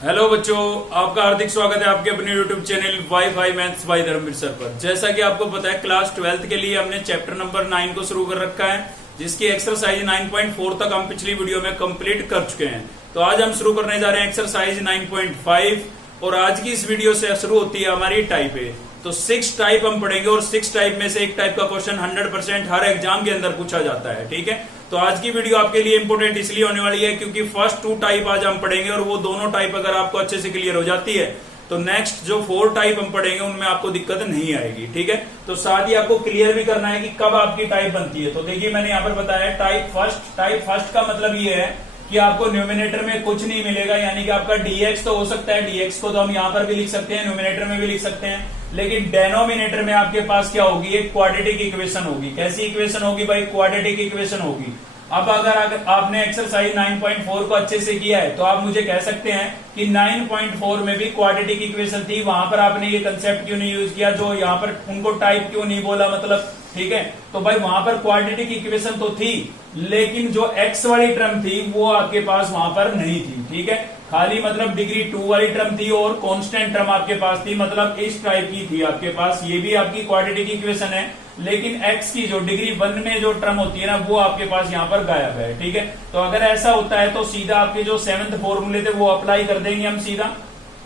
Hello बच्चों, आपका हार्दिक स्वागत है आपके अपने YouTube channel WiFi maths by Dharmveer sir पर। जैसा कि आपको पता है, क्लास 12th के लिए हमने चैप्टर नंबर 9 को शुरू कर रखा है, जिसकी एक्सरसाइज 9.4 तक हम पिछली वीडियो में कंप्लीट कर चुके हैं। तो आज हम शुरू करने जा रहे हैं एक्सरसाइज 9.5 और आज की इस वीडियो से शुरू होती है हमारी टाइप ए। तो 6 टाइप हम पढ़ेंगे और 6 टाइप में से एक टाइप का क्वेश्चन 100% हर एग्जाम के अंदर पूछा जाता है। ठीक है, तो आज की वीडियो आपके लिए इंपोर्टेंट इसलिए होने वाली है क्योंकि फर्स्ट 2 टाइप आज हम पढ़ेंगे और वो दोनों टाइप अगर आपको अच्छे से क्लियर हो जाती है तो नेक्स्ट जो 4 टाइप हम पढ़ेंगे उनमें आपको दिक्कत नहीं आएगी। ठीक है, तो साथ ही आपको क्लियर भी करना है कि कब आपकी टाइप बनती है। तो देखिए, मैंने यहाँ पर बताया टाइप फर्स्ट का मतलब ये है कि आपको न्यूमिनेटर में कुछ नहीं मिलेगा, यानी कि आपका dx तो हो सकता है, dx को तो हम यहाँ पर भी लिख सकते हैं, न्यूमिनेटर में भी लिख सकते हैं, लेकिन डेनोमिनेटर में आपके पास क्या होगी, एक क्वाड्रेटिक इक्वेशन होगी। कैसी इक्वेशन होगी भाई? क्वाड्रेटिक इक्वेशन होगी। अब अगर आपने एक्सरसाइज 9.4 को अच्छे से किया है तो आप मुझे कह सकते हैं कि 9.4 में भी क्वाड्रेटिक इक्वेशन थी, वहां पर आपने ये कंसेप्ट क्यों नहीं यूज किया, जो यहाँ पर उनको टाइप क्यों नहीं बोला, मतलब ठीक है। तो भाई वहां पर क्वाड्रेटिक इक्वेशन तो थी, लेकिन जो एक्स वाली टर्म थी वो आपके पास वहां पर नहीं थी। ठीक है, खाली मतलब डिग्री 2 वाली टर्म थी और कांस्टेंट टर्म आपके पास थी, मतलब इस टाइप की थी आपके पास। ये भी आपकी क्वाड्रेटिक इक्वेशन है, लेकिन x की जो डिग्री 1 में जो टर्म होती है ना, वो आपके पास यहाँ पर गायब है। ठीक है, तो अगर ऐसा होता है तो सीधा आपके जो 7th फॉर्मूले थे वो अप्लाई कर देंगे हम सीधा।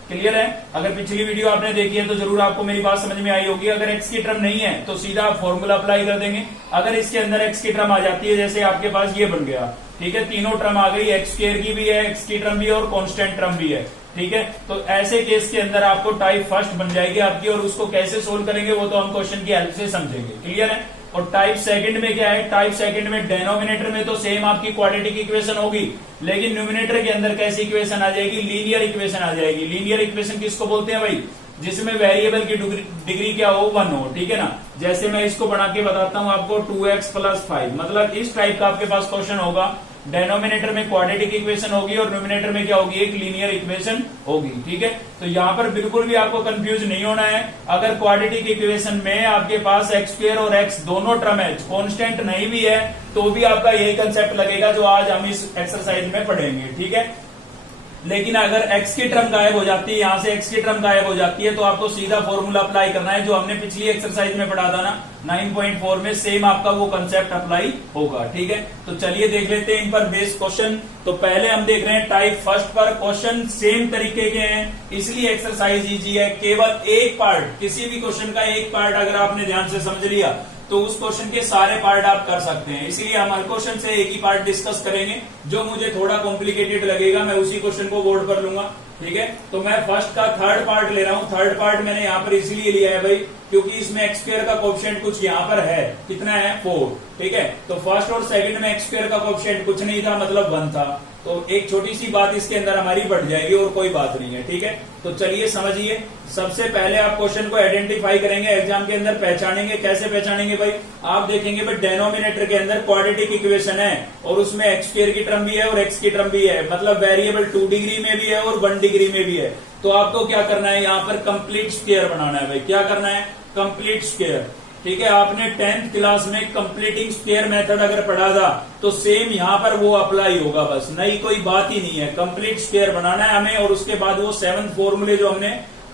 क्लियर है? अगर पिछली वीडियो आपने देखी है तो जरूर आपको मेरी बात समझ में आई होगी। अगर x की टर्म नहीं है तो सीधा आप फॉर्मूला अप्लाई कर देंगे। अगर इसके अंदर x की टर्म आ जाती है, जैसे आपके पास ये बन गया, ठीक है, तीनों टर्म आ गई, एक्स स्क्वायर की भी है, x की टर्म भी है और कांस्टेंट टर्म भी है। ठीक है, तो ऐसे केस के अंदर आपको टाइप फर्स्ट बन जाएगी आपकी, और उसको कैसे सोल्व करेंगे वो तो हम क्वेश्चन की हेल्प से समझेंगे। क्लियर है? और टाइप सेकंड में क्या है? टाइप सेकंड में डेनोमिनेटर में तो सेम आपकी क्वाड्रेटिक इक्वेशन होगी, लेकिन न्यूमिनेटर के अंदर कैसी इक्वेशन आ जाएगी? लीनियर इक्वेशन आ जाएगी। लीनियर इक्वेशन किसको बोलते हैं भाई? जिसमें वेरिएबल की डिग्री क्या हो? 1 हो। ठीक है ना, जैसे मैं इसको बना के बताता हूं आपको, 2x + 5, मतलब इस टाइप का आपके पास क्वेश्चन होगा। डेनोमिनेटर में क्वाड्रेटिक इक्वेशन होगी और न्यूमिनेटर में क्या होगी? एक लीनियर इक्वेशन होगी। ठीक है, तो यहाँ पर बिल्कुल भी आपको कंफ्यूज नहीं होना है। अगर क्वाड्रेटिक इक्वेशन में आपके पास एक्स स्क्वायर और एक्स दोनों टर्म है, कांस्टेंट नहीं भी है, तो भी आपका यही कंसेप्ट लगेगा जो आज हम इस एक्सरसाइज में पढ़ेंगे। ठीक है, लेकिन अगर x की टर्म गायब हो जाती है, यहां से x की टर्म गायब हो जाती है, तो आपको सीधा फॉर्मूला अप्लाई करना है जो हमने पिछली एक्सरसाइज में पढ़ा था ना 9.4 में, सेम आपका वो कंसेप्ट अप्लाई होगा। ठीक है, तो चलिए देख लेते हैं इन पर बेस्ड क्वेश्चन। तो पहले हम देख रहे हैं टाइप फर्स्ट पर। क्वेश्चन सेम तरीके के हैं, इसलिए एक्सरसाइज इजी है। केवल एक पार्ट, किसी भी क्वेश्चन का एक पार्ट अगर आपने ध्यान से समझ लिया तो उस क्वेश्चन के सारे पार्ट आप कर सकते हैं। इसीलिए हम हर क्वेश्चन से एक ही पार्ट डिस्कस करेंगे। जो मुझे थोड़ा कॉम्प्लिकेटेड लगेगा मैं उसी क्वेश्चन को बोर्ड पर लूंगा। ठीक है, तो मैं फर्स्ट का थर्ड पार्ट ले रहा हूं। थर्ड पार्ट मैंने यहाँ पर इसलिए लिया है भाई क्योंकि इसमें एक्स स्क्वायर का कोएफिशिएंट कुछ यहाँ पर है, कितना है? 4। ठीक है, तो फर्स्ट और सेकंड में एक्स स्क्वायर का कोएफिशिएंट कुछ नहीं था, मतलब 1 था, तो एक छोटी सी बात इसके अंदर हमारी बढ़ जाएगी और कोई बात नहीं है। ठीक है, तो चलिए समझिए। सबसे पहले आप क्वेश्चन को आइडेंटिफाई करेंगे, एग्जाम के अंदर पहचानेंगे। कैसे पहचानेंगे भाई? आप देखेंगे भाई डेनोमिनेटर के अंदर क्वाड्रेटिक इक्वेशन है और उसमें एक्स स्क्वायर की टर्म भी है और एक्स की टर्म भी है, मतलब वेरिएबल 2 डिग्री में भी है और 1 डिग्री में भी है। तो आपको क्या करना है? यहाँ पर कंप्लीट स्क्वायर बनाना है भाई। क्या करना है? Complete square. ठीक है, आपने 10th क्लास में कंप्लीटिंग स्क्वायर मेथड अगर पढ़ा था तो सेम यहाँ पर वो अप्लाई होगा, बस नई कोई बात ही नहीं है। कंप्लीट स्क्वायर बनाना है हमें और उसके बाद वो 7th फॉर्मूले जो हमने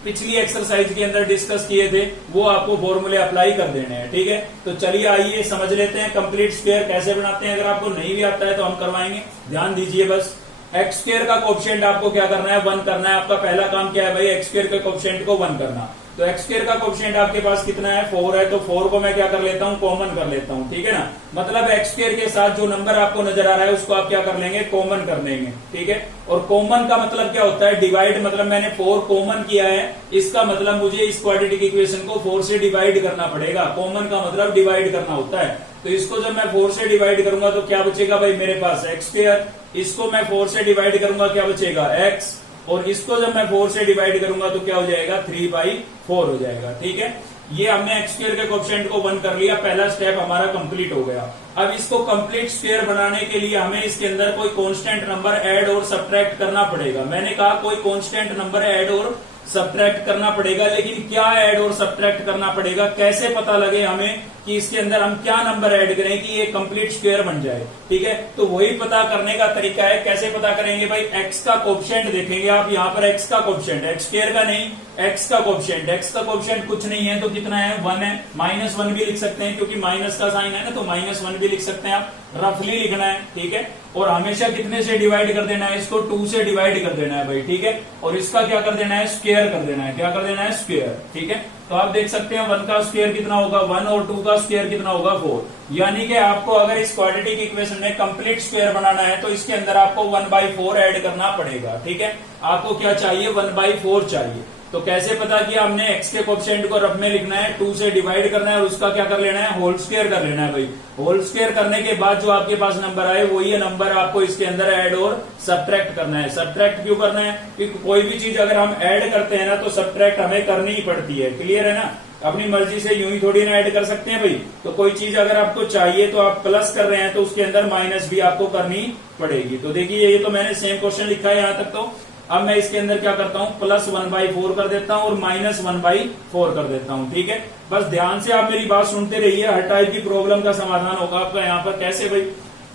पिछली एक्सरसाइज के अंदर डिस्कस किए थे वो आपको फॉर्मूले अप्लाई कर देने हैं। ठीक है, तो चलिए आइए समझ लेते हैं कंप्लीट स्क्वायर कैसे बनाते हैं। अगर आपको नहीं भी आता है तो हम करवाएंगे, ध्यान दीजिए बस। एक्स स्क्वायर का कोएफिशिएंट आपको क्या करना है? 1 करना है। आपका पहला काम क्या है भाई? एक्स स्क्वायर के कोएफिशिएंट को 1 करना। तो एक्स स्क्वायर का कोएफिशिएंट आपके पास कितना है? 4 है, तो 4 को मैं क्या कर लेता हूं? कॉमन कर लेता हूं। ठीक है ना, मतलब एक्स स्क्वायर के साथ जो नंबर आपको नजर आ रहा है उसको आप क्या कर लेंगे? कॉमन कर लेंगे। ठीक है, और कॉमन का मतलब क्या होता है? डिवाइड, मतलब मैंने 4 कॉमन किया है, इसका मतलब मुझे इस क्वाड्रेटिक इक्वेशन को 4 से डिवाइड करना पड़ेगा। कॉमन का मतलब डिवाइड करना होता है। तो इसको जब मैं 4 से डिवाइड करूंगा तो क्या बचेगा भाई मेरे पास? X square. इसको मैं 4 से डिवाइड करूंगा, क्या बचेगा? एक्स। और इसको जब मैं 4 से डिवाइड करूंगा तो क्या हो जाएगा? 3/4 हो जाएगा। ठीक है, ये हमने एक्स स्क्वायर के कोएफिशिएंट को 1 कर लिया, पहला स्टेप हमारा कंप्लीट हो गया। अब इसको कंप्लीट स्क्वायर बनाने के लिए हमें इसके अंदर कोई कांस्टेंट नंबर ऐड और सब्ट्रैक्ट करना पड़ेगा। मैंने कहा कोई कांस्टेंट नंबर ऐड और सब्ट्रैक्ट करना पड़ेगा। लेकिन क्या ऐड और सब्ट्रैक्ट करना पड़ेगा, कैसे पता लगे हमें कि इसके अंदर हम क्या नंबर ऐड करें कि ये कंप्लीट स्क्वायर बन जाए। ठीक है, तो वही पता करने का तरीका है। कैसे पता करेंगे भाई, एक्स का कोएफिशिएंट देखेंगे आप, यहाँ पर एक्स का कोएफिशिएंट, एक्स स्क्वायर का नहीं, एक्स का कोएफिशिएंट। एक्स का कोएफिशिएंट कुछ नहीं है तो कितना है, 1 है। -1 भी लिख सकते हैं क्योंकि माइनस का साइन है ना, तो -1 भी लिख सकते हैं आप, रफली लिखना है। ठीक है, और हमेशा कितने से डिवाइड कर देना है, इसको 2 से डिवाइड कर देना है भाई। ठीक है, और इसका क्या कर देना है, स्क्वायर कर देना है। क्या कर देना है, स्क्वायर। ठीक है, तो आप देख सकते हैं 1 का स्क्वायर कितना होगा 1 और 2 का स्क्वायर कितना होगा 4। यानी कि आपको अगर इस क्वाड्रेटिक इक्वेशन में कंप्लीट स्क्वायर बनाना है तो इसके अंदर आपको 1/4 ऐड करना पड़ेगा। ठीक है, आपको क्या चाहिए, 1/4 चाहिए। तो कैसे पता किया हमने, एक्स के कोएफिशिएंट को रफ में लिखना है, 2 से डिवाइड करना है और उसका क्या कर लेना है, होल स्क्वायर कर लेना है भाई। होल स्क्वायर करने के बाद जो आपके पास नंबर आए वही नंबर आपको इसके अंदर ऐड और सब्ट्रैक्ट करना है। सब्ट्रैक्ट क्यों करना है, क्योंकि कोई भी चीज अगर हम ऐड करते हैं ना तो सब्ट्रैक्ट हमें करनी ही पड़ती है। क्लियर है ना, अपनी मर्जी से यूं ही थोड़ी ना ऐड कर सकते हैं भाई। तो कोई चीज अगर आपको चाहिए तो आप प्लस कर रहे हैं तो उसके अंदर माइनस भी आपको करनी पड़ेगी। तो देखिए ये तो मैंने सेम क्वेश्चन लिखा है यहाँ तक। तो अब मैं इसके अंदर क्या करता हूँ, +1/4 कर देता हूँ और -1/4 कर देता हूँ। ठीक है, बस ध्यान से आप मेरी बात सुनते रहिए, हर टाइप की प्रॉब्लम का समाधान होगा आपका यहाँ पर। कैसे भाई,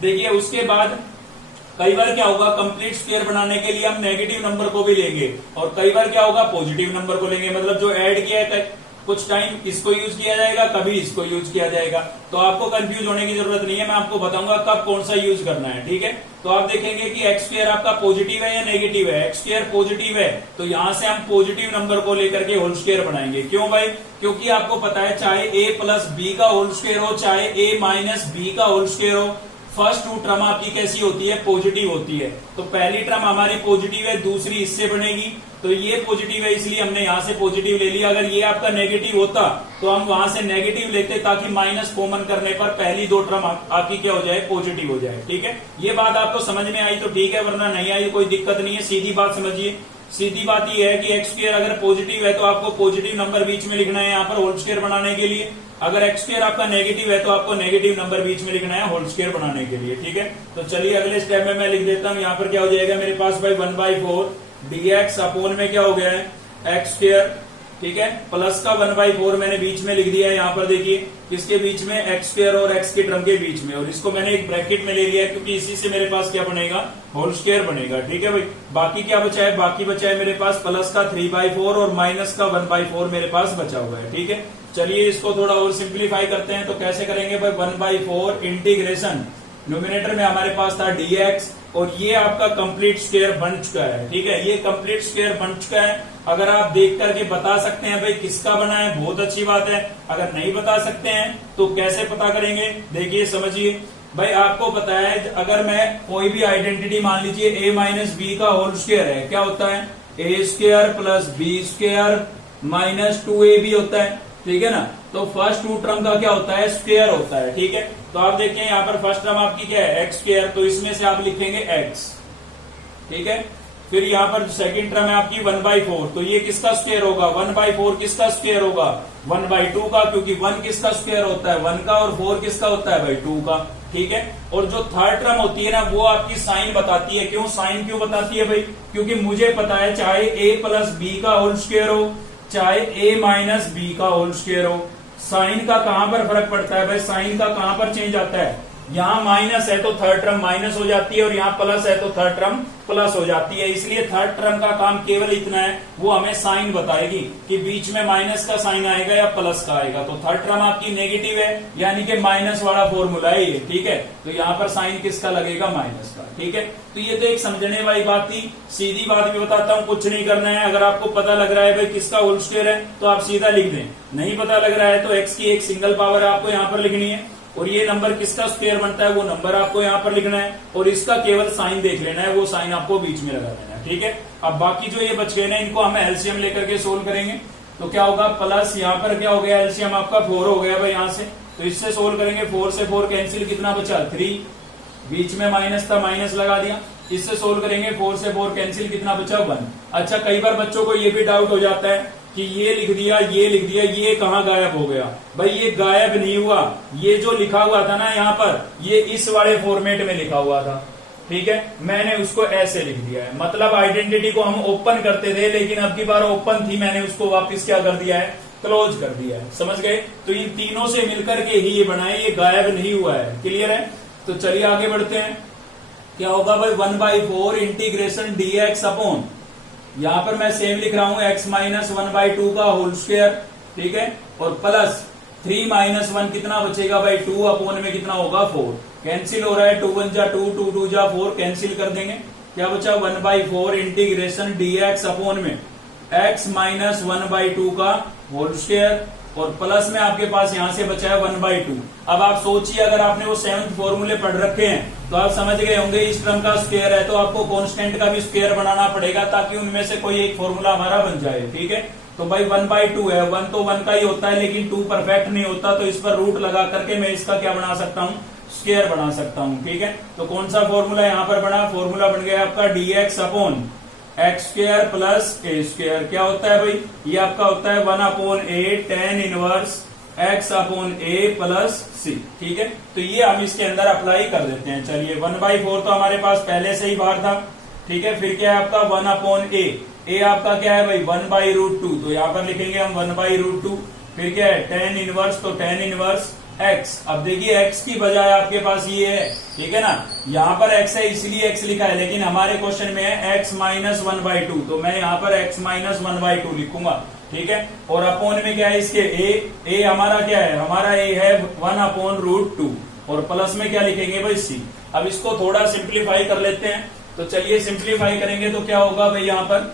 देखिए उसके बाद कई बार क्या होगा, कंप्लीट स्क्वायर बनाने के लिए हम नेगेटिव नंबर को भी लेंगे और कई बार क्या होगा, पॉजिटिव नंबर को लेंगे। मतलब जो ऐड किया है कुछ टाइम इसको यूज किया जाएगा, कभी इसको यूज किया जाएगा। तो आपको कंफ्यूज होने की जरूरत नहीं है, मैं आपको बताऊंगा कब कौन सा यूज करना है। ठीक है, तो आप देखेंगे कि एक्स स्क्वायर आपका पॉजिटिव है या नेगेटिव है। एक्स स्क्वायर पॉजिटिव है तो यहां से हम पॉजिटिव नंबर को लेकर के होल स्क्वायर बनाएंगे। क्यों भाई, क्योंकि आपको पता है चाहे a + b का होल स्क्वायर हो, चाहे a - b का होल स्क्वायर हो, फर्स्ट 2 टर्म आपकी कैसी होती है, पॉजिटिव होती है। तो पहली टर्म हमारी पॉजिटिव है, दूसरी इससे बनेगी। तो ये पॉजिटिव है इसलिए हमने यहां से पॉजिटिव ले लिया। अगर ये आपका नेगेटिव होता तो हम वहां से नेगेटिव लेते ताकि माइनस कॉमन करने पर पहली 2 टर्म आपकी क्या हो जाए, पॉजिटिव हो जाए। ठीक है, ये बात आपको समझ में आई तो ठीक है, वरना नहीं आई कोई दिक्कत नहीं है। सीधी बात समझिए, सीधी बात ये है कि एक्स स्क्वायर अगर पॉजिटिव है तो आपको पॉजिटिव नंबर बीच में लिखना है यहाँ पर होल स्क्वायर बनाने के लिए। अगर एक्स स्क्वायर आपका नेगेटिव है तो आपको नेगेटिव नंबर बीच में लिखना है होल स्क्वायर बनाने के लिए। ठीक है, तो चलिए अगले स्टेप में मैं लिख देता हूँ। यहाँ पर क्या हो जाएगा मेरे पास भाई 1/4 dx अपोन में क्या हो गया है, एक्स स्क्वायर। ठीक है, प्लस का 1/4 मैंने बीच में लिख दिया है। यहाँ पर देखिए किसके बीच में, एक्स स्क्वायर और एक्स के टर्म के बीच में, और इसको मैंने एक ब्रैकेट में ले लिया है क्योंकि इसी से मेरे पास क्या बनेगा, होल स्क्वायर बनेगा। ठीक है भाई, बाकी क्या बचा है, बाकी बचा है मेरे पास प्लस का 3/4 और माइनस का 1/4 मेरे पास बचा हुआ है। ठीक है, चलिए इसको थोड़ा और सिंप्लीफाई करते हैं। तो कैसे करेंगे भाई, 1/4 इंटीग्रेशन, न्यूमिनेटर में हमारे पास था dx और ये आपका कंप्लीट स्क्वायर बन चुका है। ठीक है, ये कंप्लीट स्क्वायर बन चुका है। अगर आप देख करके बता सकते हैं भाई किसका बना है, बहुत अच्छी बात है। अगर नहीं बता सकते हैं तो कैसे पता करेंगे, देखिए समझिए भाई। आपको पता है अगर मैं कोई भी आइडेंटिटी मान लीजिए a - b का होल स्क्वायर है, क्या होता है, a² + b² - 2ab होता है। ठीक है ना, तो फर्स्ट 2 टर्म का क्या होता है, स्क्वायर होता है। ठीक है, तो आप देखिए यहाँ पर फर्स्ट टर्म आपकी क्या है, एक्स स्क्वायर, तो इसमें से आप लिखेंगे एक्स। ठीक है, फिर यहाँ पर सेकंड टर्म है आपकी 1/4, तो ये किसका स्क्वायर होगा, 1/4 किसका स्क्वायर होगा, 1/2 का, क्योंकि 1 किसका स्क्वायर होता है, 1 का, और 4 किसका होता है भाई, 2 का। ठीक है, और जो थर्ड टर्म होती है ना वो आपकी साइन बताती है। क्यों साइन क्यों बताती है भाई, क्योंकि मुझे पता है चाहे a + b का होल स्क्वायर हो, चाहे a - b का होल स्क्वायर हो, साइन का कहां पर फर्क पड़ता है भाई, साइन का कहां पर चेंज आता है, यहाँ माइनस है तो थर्ड टर्म माइनस हो जाती है और यहाँ प्लस है तो थर्ड टर्म प्लस हो जाती है। इसलिए थर्ड टर्म का काम केवल इतना है, वो हमें साइन बताएगी कि बीच में माइनस का साइन आएगा या प्लस का आएगा। तो थर्ड टर्म आपकी नेगेटिव है, यानी कि माइनस वाला फॉर्मूला है ये। ठीक है, तो यहाँ पर साइन किसका लगेगा, माइनस का। ठीक है, तो ये तो एक समझने वाली बात थी। सीधी बात भी बताता हूँ, कुछ नहीं करना है। अगर आपको पता लग रहा है भाई किसका होल स्क्वायर है तो आप सीधा लिख दें, नहीं पता लग रहा है तो एक्स की एक सिंगल पावर आपको यहाँ पर लिखनी है, और ये नंबर किसका स्क्वायर बनता है वो नंबर आपको यहाँ पर लिखना है, और इसका केवल साइन देख लेना है, वो साइन आपको बीच में लगा देना है। ठीक है, अब बाकी जो ये बच गए ना इनको हम एलसीएम लेकर के सोल्व करेंगे। तो क्या होगा, प्लस यहाँ पर क्या हो गया, एलसीएम आपका 4 हो गया भाई यहाँ से, तो इससे सोल्व करेंगे। 4 से 4 कैंसिल, कितना बचा 3, बीच में माइनस था माइनस लगा दिया। इससे सोल्व करेंगे 4 से 4 कैंसिल, कितना बचा 1। अच्छा, कई बार बच्चों को ये भी डाउट हो जाता है कि ये लिख दिया, ये लिख दिया, ये कहाँ गायब हो गया। भाई ये गायब नहीं हुआ, ये जो लिखा हुआ था ना यहाँ पर, ये इस वाले फॉर्मेट में लिखा हुआ था। ठीक है, मैंने उसको ऐसे लिख दिया है, मतलब आइडेंटिटी को हम ओपन करते थे लेकिन अब की बार ओपन थी, मैंने उसको वापस क्या कर दिया है, क्लोज कर दिया है। समझ गए? तो इन तीनों से मिलकर के ही ये बना है, ये गायब नहीं हुआ है। क्लियर है? तो चलिए आगे बढ़ते हैं। क्या होगा भाई, 1/4 इंटीग्रेशन dx अपॉन, यहां पर मैं सेम लिख रहा हूं x माइनस 1/2 का होल स्क्वायर, ठीक है, और प्लस 3 माइनस 1 कितना बचेगा भाई, 2 अपॉन में कितना होगा 4, कैंसिल हो रहा है, 2 1 जा 2, 2 2 जा 4, कैंसिल कर देंगे, क्या बचा 1/4 इंटीग्रेशन dx अपॉन में x माइनस 1/2 का होल स्क्वायर, और प्लस में आपके पास यहां से बचा है 1/2। अब आप सोचिए, अगर आपने वो 7th फॉर्मूले पढ़ रखे हैं तो आप समझ गए होंगे इस टर्म का स्क्वायर है तो आपको कांस्टेंट का भी स्क्वायर बनाना पड़ेगा ताकि उनमें से कोई एक फॉर्मूला हमारा बन जाए। ठीक है, तो भाई 1/2 है, 1 तो 1 का ही होता है लेकिन 2 परफेक्ट नहीं होता, तो इस पर रूट लगा करके मैं इसका क्या बना सकता हूँ, स्क्वायर बना सकता हूँ। ठीक है, तो कौन सा फॉर्मूला यहाँ पर बना, फॉर्मूला बन गया आपका dx upon x square plus a square. क्या होता है भाई, ये आपका होता है 1/a tan inverse x upon a plus c। ठीक है, तो ये हम इसके अंदर अप्लाई कर देते हैं। चलिए 1/4 तो हमारे पास पहले से ही बाहर था। ठीक है, फिर क्या है आपका 1/a, a आपका क्या है भाई 1/√2, तो यहाँ पर लिखेंगे हम 1/√2। फिर क्या है tan इनवर्स, तो tan इनवर्स x। अब देखिए x की बजाय आपके पास ये है, ठीक है ना, यहाँ पर x है इसलिए x लिखा है, लेकिन हमारे क्वेश्चन में है x माइनस 1/2, तो मैं यहाँ पर x माइनस 1/2 लिखूंगा। ठीक है, और अपॉन में क्या है इसके a हमारा क्या है, हमारा a है 1/√2, और प्लस में क्या लिखेंगे भाई c। अब इसको थोड़ा सिंप्लीफाई कर लेते हैं, तो चलिए सिंप्लीफाई करेंगे तो क्या होगा भाई, यहाँ पर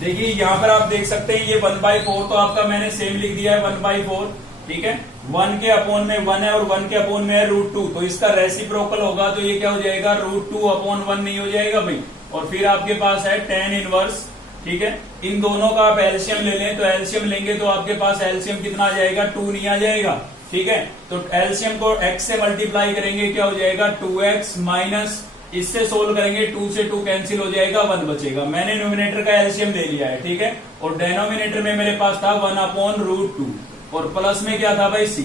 देखिए, यहाँ पर आप देख सकते हैं ये 1/4 तो आपका मैंने सेम लिख दिया है 1/4। ठीक है, 1 के अपॉन में 1 है और 1 के अपॉन में है √2, तो इसका रेसिप्रोकल होगा तो ये क्या हो जाएगा, √2 अपॉन 1 नहीं हो जाएगा भाई। और फिर आपके पास है tan इनवर्स। ठीक है, इन दोनों का आप एलसीएम ले लें, तो एलसीएम लेंगे तो आपके पास एलसीएम कितना आ जाएगा, 2 नहीं आ जाएगा। ठीक है, तो एलसीएम को x से मल्टीप्लाई करेंगे, क्या हो जाएगा 2x माइनस, इससे सोल्व करेंगे 2 से 2 कैंसिल हो जाएगा, 1 बचेगा। मैंने न्यूमिनेटर का एलसीएम ले लिया है। ठीक है, और डेनोमिनेटर में मेरे पास था 1/√2, और प्लस में क्या था भाई c।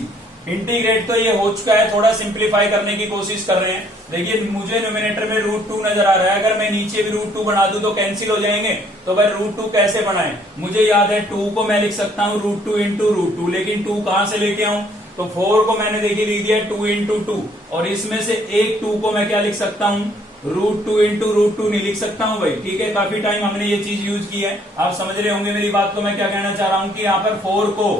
इंटीग्रेट तो ये हो चुका है, थोड़ा सिंप्लीफाई करने की कोशिश कर रहे हैं। देखिए मुझे न्यूमिनेटर में √2 नजर आ रहा है, अगर मैं नीचे भी √2 बना दूं तो कैंसिल हो जाएंगे, तो भाई √2 कैसे बनाएं, मुझे याद है 2 को मैं लिख सकता हूँ √2 इंटू √2, लेकिन 2 कहां से लेके आऊं, तो 4 को मैंने देखिए लिख दिया 2 इंटू 2, और इसमें से एक 2 को मैं क्या लिख सकता हूँ, √2 इंटू √2 नहीं लिख सकता हूँ भाई। ठीक है, काफी टाइम हमने ये चीज यूज की है, आप समझ रहे होंगे मेरी बात को। मैं क्या कहना चाह रहा हूँ कि यहाँ पर 4 को,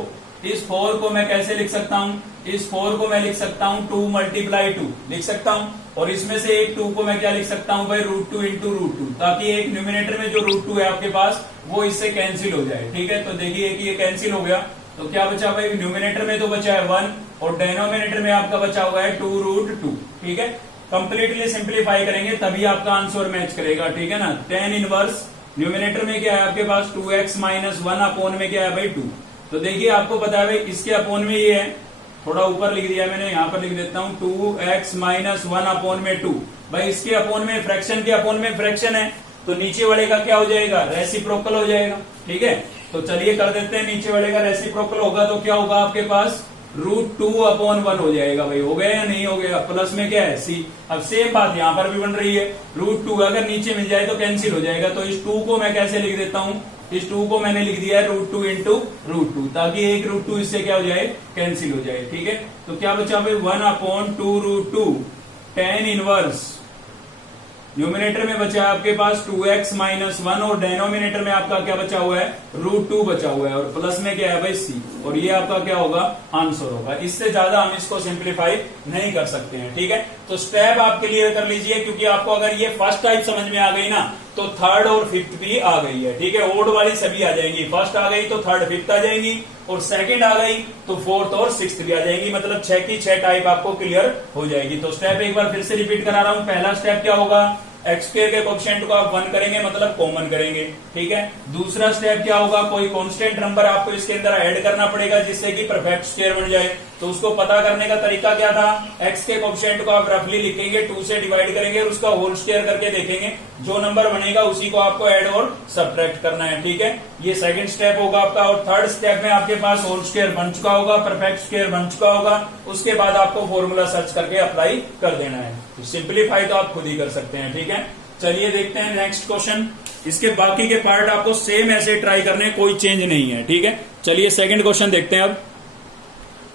इस 4 को मैं कैसे लिख सकता हूँ, इस 4 को मैं लिख सकता हूँ 2 × 2 लिख सकता हूँ, और इसमें से एक 2 को मैं क्या लिख सकता हूँ भाई √2 इंटू √2, ताकि एक न्यूमिनेटर में जो √2 है आपके पास वो इससे कैंसिल हो जाए। ठीक है, तो देखिए कि ये कैंसिल हो गया, तो क्या बचा भाई, न्यूमिनेटर में तो बचा है 1 और डेनोमिनेटर में आपका बचा हुआ है 2√2। ठीक है, कंप्लीटली सिंप्लीफाई करेंगे तभी आपका आंसर मैच करेगा। ठीक है ना, tan इनवर्स न्यूमिनेटर में क्या है आपके पास 2x माइनस 1 अपॉन में क्या है भाई 2, तो देखिए आपको पता है भाई इसके अपॉन में ये है, थोड़ा ऊपर लिख दिया मैंने, यहाँ पर लिख देता हूँ 2x माइनस 1 अपॉन में 2। भाई इसके अपॉन में फ्रैक्शन के अपॉन में फ्रैक्शन है, तो नीचे वाले का क्या हो जाएगा, रेसिप्रोकल हो जाएगा। ठीक है, तो चलिए कर देते हैं, नीचे वाले का रेसिप्रोकल होगा तो क्या होगा आपके पास √2 अपॉन 1 हो जाएगा भाई। हो गया या नहीं हो गया, प्लस में क्या है c। अब सेम बात यहाँ पर भी बन रही है, √2 अगर नीचे मिल जाए तो कैंसिल हो जाएगा, तो इस 2 को मैं कैसे लिख देता हूँ, इस 2 को मैंने लिख दिया है √2 इंटू √2, ताकि एक √2 इससे क्या हो जाए, कैंसिल हो जाए। ठीक है, तो क्या बचा भाई 1/2√2 tan इनवर्स, न्यूमिनेटर में बचा है आपके पास 2x माइनस 1, और डेनोमिनेटर में आपका क्या बचा हुआ है, √2 बचा हुआ है, और प्लस में क्या है भाई c, और ये आपका क्या होगा, आंसर होगा। इससे ज्यादा हम इसको सिंप्लीफाई नहीं कर सकते हैं। ठीक है, तो स्टेप आप क्लियर कर लीजिए, क्योंकि आपको अगर ये फर्स्ट टाइप समझ में आ गई ना तो थर्ड और फिफ्थ भी आ गई है। ठीक है, ओड वाली सभी आ जाएंगी, फर्स्ट आ गई तो थर्ड फिफ्थ आ जाएंगी, और सेकंड आ गई तो फोर्थ और सिक्स्थ भी आ जाएंगी, मतलब 6 की 6 टाइप आपको क्लियर हो जाएगी। तो स्टेप एक बार फिर से रिपीट करा रहा हूं। पहला स्टेप क्या होगा, एक्स स्क्वायर के कोएफिशिएंट को आप 1 करेंगे, मतलब कॉमन करेंगे। ठीक है, दूसरा स्टेप क्या होगा, कोई कांस्टेंट नंबर आपको इसके अंदर ऐड करना पड़ेगा जिससे कि परफेक्ट स्क्वायर बन जाए। तो उसको पता करने का तरीका क्या था, एक्स के कोएफिशिएंट को आप रफली लिखेंगे, 2 से डिवाइड करेंगे और उसका होल स्क्वायर करके देखेंगे, जो नंबर बनेगा उसी को आपको ऐड और सब्ट्रैक्ट करना है। ठीक है, ये सेकंड स्टेप होगा आपका। और थर्ड स्टेप में आपके पास होल स्क्वायर बन चुका होगा, परफेक्ट स्क्वायर बन चुका होगा, उसके बाद आपको फॉर्मूला सर्च करके अप्लाई कर देना है। सिंप्लीफाई तो आप खुद ही कर सकते हैं, ठीक है। चलिए देखते हैं नेक्स्ट क्वेश्चन। इसके बाकी के पार्ट आपको सेम ऐसे ट्राई करने, कोई चेंज नहीं है, ठीक है। चलिए सेकंड क्वेश्चन देखते हैं अब।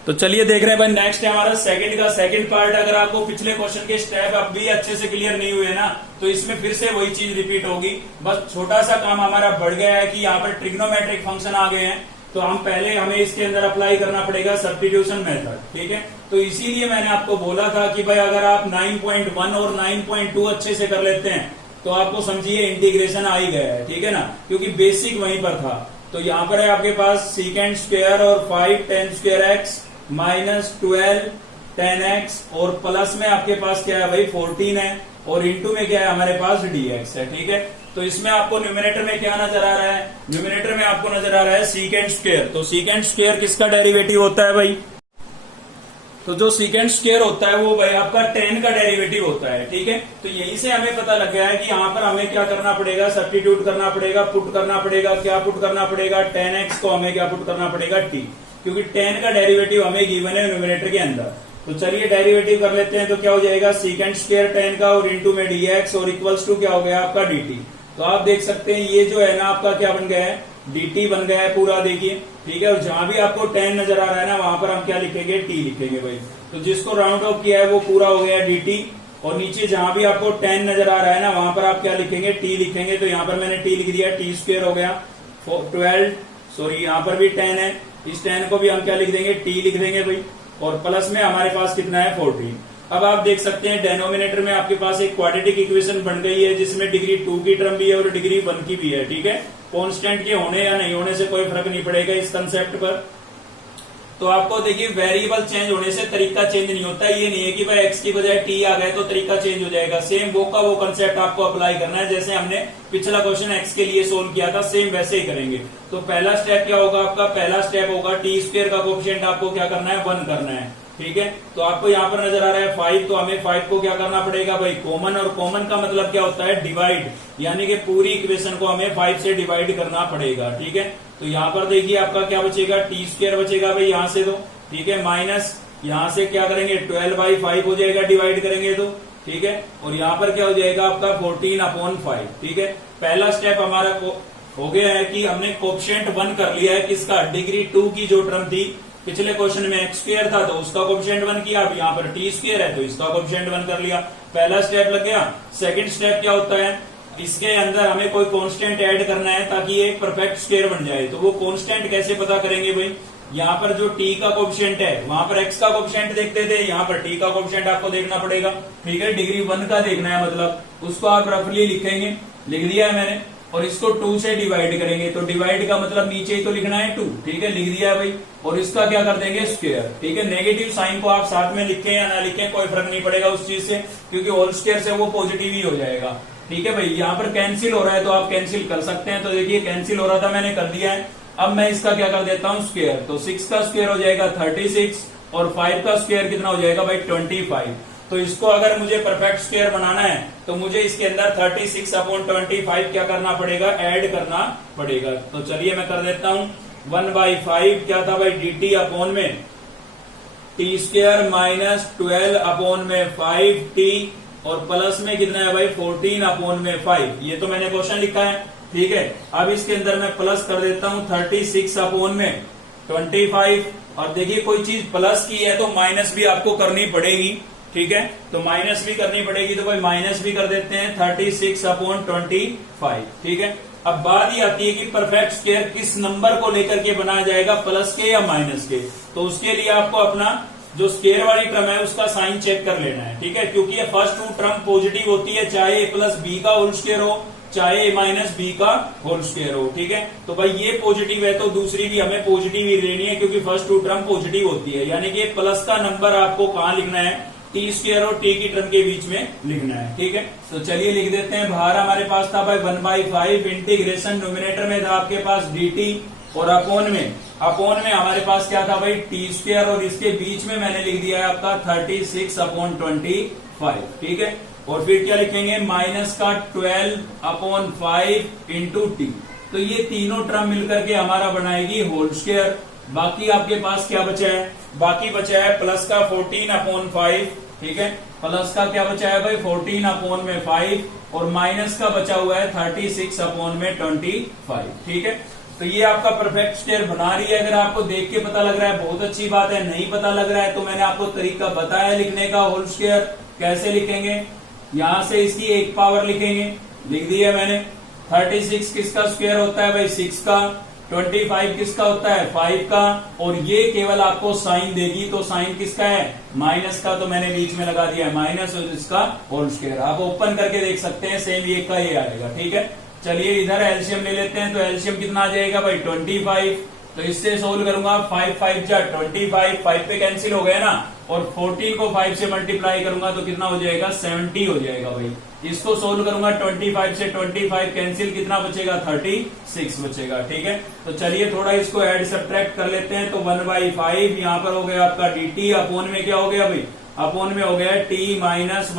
तो चलिए देख रहे हैं भाई, नेक्स्ट है हमारा सेकंड का सेकंड पार्ट। अगर आपको पिछले क्वेश्चन के स्टेप अब भी अच्छे से क्लियर नहीं हुए ना, तो इसमें फिर से वही चीज रिपीट होगी। बस छोटा सा काम हमारा बढ़ गया है कि यहाँ पर ट्रिग्नोमेट्रिक फंक्शन आ गए हैं, तो हमें इसके अंदर अप्लाई करना पड़ेगा सब्स्टिट्यूशन मेथड, ठीक है। तो इसीलिए मैंने आपको बोला था कि भाई अगर आप 9.1 और 9.2 अच्छे से कर लेते हैं तो आपको समझिए इंटीग्रेशन आ ही गया है, ठीक है ना, क्योंकि बेसिक वहीं पर था। तो यहाँ पर है आपके पास सीकेंड स्क्वायर और 5 tan square x minus 12 tan x और प्लस में आपके पास क्या है भाई 14 है, और इंटू में क्या है हमारे पास dx है, ठीक है। तो इसमें आपको न्यूमिनेटर में क्या नजर आ रहा है, न्यूमिनेटर में आपको नजर आ रहा है सीकेंड स्क्वायर। तो सीकेंड स्क्वायर किसका डेरिवेटिव होता है भाई, तो जो सीकेंड स्क्वायर होता है वो भाई आपका tan का डेरिवेटिव होता है, ठीक है। तो यहीं से हमें पता लग गया है कि यहाँ पर हमें क्या करना पड़ेगा, सब्स्टिट्यूट करना पड़ेगा, पुट करना पड़ेगा। क्या पुट करना पड़ेगा, tan x को हमें क्या पुट करना पड़ेगा t, क्योंकि tan का डेरिवेटिव हमें गिवन है न्यूमिनेटर के अंदर। तो चलिए डेरिवेटिव कर लेते हैं। तो क्या हो जाएगा सीकेंड स्क्वायर tan का और इंटू में dx और इक्वल्स टू क्या हो गया आपका dt। तो आप देख सकते हैं ये जो है ना आपका क्या बन गया है, dt बन गया है पूरा, देखिए, ठीक है। और जहां भी आपको tan नजर आ रहा है ना वहां पर हम क्या लिखेंगे, t लिखेंगे भाई। तो जिसको राउंड ऑफ किया है वो पूरा हो गया dt, और नीचे जहां भी आपको tan नजर आ रहा है ना वहां पर आप क्या लिखेंगे, t लिखेंगे। तो यहाँ पर मैंने t लिख दिया, t स्क्वायर हो गया 12, सॉरी यहाँ पर भी tan है, इस tan को भी हम क्या लिख देंगे, t लिख देंगे भाई, और प्लस में हमारे पास कितना है 14। अब आप देख सकते हैं डेनोमिनेटर में आपके पास एक क्वाड्रेटिक इक्वेशन बन गई है जिसमें डिग्री 2 की टर्म भी है और डिग्री 1 की भी है, ठीक है। कांस्टेंट के होने या नहीं होने से कोई फर्क नहीं पड़ेगा इस कंसेप्ट पर। तो आपको देखिए वेरिएबल चेंज होने से तरीका चेंज नहीं होता, ये नहीं है कि भाई x की बजाय t आ गए तो तरीका चेंज हो जाएगा। सेम वो का वो कंसेप्ट आपको अप्लाई करना है, जैसे हमने पिछला क्वेश्चन x के लिए सोल्व किया था सेम वैसे ही करेंगे। तो पहला स्टेप क्या होगा आपका, पहला स्टेप होगा टी स्क्वायर का कोएफिशिएंट आपको क्या करना है, 1 करना है, ठीक है। तो आपको यहाँ पर नजर आ रहा है 5, तो हमें 5 को क्या करना पड़ेगा भाई कॉमन, और कॉमन का मतलब क्या होता है डिवाइड, यानी कि पूरी इक्वेशन को हमें 5 से डिवाइड करना पड़ेगा, ठीक है। तो यहाँ पर देखिए आपका क्या बचेगा, टी स्क्वायर बचेगा भाई यहाँ से, तो ठीक है, माइनस यहाँ से क्या करेंगे 12/5 हो जाएगा डिवाइड करेंगे तो, ठीक है। और यहाँ पर क्या हो जाएगा आपका 14/5, ठीक है। पहला स्टेप हमारा हो गया है कि हमने कोएफिशिएंट 1 कर लिया है, किसका, डिग्री 2 की जो टर्म थी पिछले क्वेश्चन में x स्क्वायर था तो उसका कोएफिशिएंट 1 किया। अब यहाँ पर t स्क्वायर है तो इसका कोएफिशिएंट 1 कर लिया, पहला स्टेप लग गया। सेकंड स्टेप क्या होता है, इसके अंदर हमें कोई कांस्टेंट ऐड करना है ताकि ये एक परफेक्ट स्क्वायर बन जाए। तो वो कांस्टेंट कैसे पता करेंगे भाई, यहाँ पर जो t का कोएफिशिएंट है वहां पर x का कोएफिशिएंट देखते थे, यहाँ पर t का कोएफिशिएंट आपको देखना पड़ेगा, ठीक है। डिग्री 1 का देखना है, मतलब उसको आप रफली लिखेंगे, लिख दिया है मैंने, और इसको 2 से डिवाइड करेंगे। तो डिवाइड का मतलब नीचे ही तो लिखना है 2, ठीक है, लिख दिया है भाई। और इसका क्या कर देंगे स्क्वायर, ठीक है। नेगेटिव साइन को आप साथ में लिखें या ना लिखें कोई फर्क नहीं पड़ेगा उस चीज से, क्योंकि होल स्क्वायर से वो पॉजिटिव ही हो जाएगा, ठीक है भाई। यहाँ पर कैंसिल हो रहा है तो आप कैंसिल कर सकते हैं। तो देखिए कैंसिल हो रहा था, मैंने कर दिया है। अब मैं इसका क्या कर देता हूँ स्क्वायर, तो 6 का स्क्वायर हो जाएगा 36 और 5 का स्क्वायर कितना हो जाएगा भाई 25। तो इसको अगर मुझे परफेक्ट स्क्वायर बनाना है तो मुझे इसके अंदर 36/25 क्या करना पड़ेगा, ऐड करना पड़ेगा। तो चलिए मैं कर देता हूं 1/5 क्या था भाई dt अपॉन में टी स्क्वायर माइनस 12/5t और प्लस में कितना है भाई 14/5। ये तो मैंने क्वेश्चन लिखा है, ठीक है। अब इसके अंदर मैं प्लस कर देता हूं 36/25। और देखिए कोई चीज प्लस की है तो माइनस भी आपको करनी पड़ेगी, ठीक है। तो माइनस भी करनी पड़ेगी, तो भाई माइनस भी कर देते हैं 36/25, ठीक है। अब बात ये आती है कि परफेक्ट स्क्वायर किस नंबर को लेकर के बनाया जाएगा, प्लस के या माइनस के। तो उसके लिए आपको अपना जो स्क्वायर वाली टर्म है उसका साइन चेक कर लेना है, ठीक है, क्योंकि ये फर्स्ट 2 टर्म पॉजिटिव होती है, चाहे a प्लस बी का होल स्क्वायर हो चाहे a माइनस बी का होल स्क्वायर हो, ठीक है। तो भाई ये पॉजिटिव है तो दूसरी भी हमें पॉजिटिव ही लेनी है, क्योंकि फर्स्ट 2 टर्म पॉजिटिव होती है, यानी कि प्लस का नंबर आपको कहाँ लिखना है, टी स्क्वायर और टी की टर्म के बीच में लिखना है, ठीक है। तो चलिए लिख देते हैं, बाहर हमारे पास था भाई 1/5 इंटीग्रेशन, नोमिनेटर में था आपके पास dt और अपोन में हमारे पास क्या था भाई टी स्क्वायर, और इसके बीच में मैंने लिख दिया है आपका 36/25, ठीक है। और फिर क्या लिखेंगे, माइनस का 12/5 इंटू टी। तो ये तीनों टर्म मिलकर के हमारा बनाएगी होल स्क्वायर। बाकी आपके पास क्या बचा है, बाकी बचा है प्लस का 14/5 ठीक है। प्लस का क्या बचा है भाई 14 अपॉन में 5 और माइनस का बचा हुआ है 36 अपॉन में 25, ठीक है। तो ये आपका परफेक्ट स्क्वायर बना रही है। अगर आपको देख के पता लग रहा है बहुत अच्छी बात है, नहीं पता लग रहा है तो मैंने आपको तरीका बताया लिखने का। होल स्क्वायर कैसे लिखेंगे, यहां से इसकी एक पावर लिखेंगे, लिख दिया मैंने। 36 किसका स्क्वायर होता है भाई 6 का, 25 किसका होता है 5 का, और ये केवल आपको साइन देगी, तो साइन किसका है माइनस का, तो मैंने बीच में लगा दिया माइनस और इसका होल स्क्वायर। आप ओपन करके देख सकते हैं, सेम ये का ये आएगा, ठीक है। चलिए इधर एलसीएम ले लेते हैं, तो एलसीएम कितना आ जाएगा भाई 25, तो इससे सोल्व करूंगा 5 5 जा 25, 5 पे कैंसिल हो गया ना, और 14 को 5 से मल्टीप्लाई करूंगा तो कितना हो जाएगा 70 हो जाएगा भाई। इसको सोल्व करूंगा 25 से 25 कैंसिल, कितना बचेगा 36 बचेगा, ठीक है। तो चलिए थोड़ा इसको ऐड सब्ट्रैक्ट कर लेते हैं। तो 1/5 यहाँ पर हो गया आपका dt, अपोन में क्या हो गया भाई, अपोन में हो गया t माइनस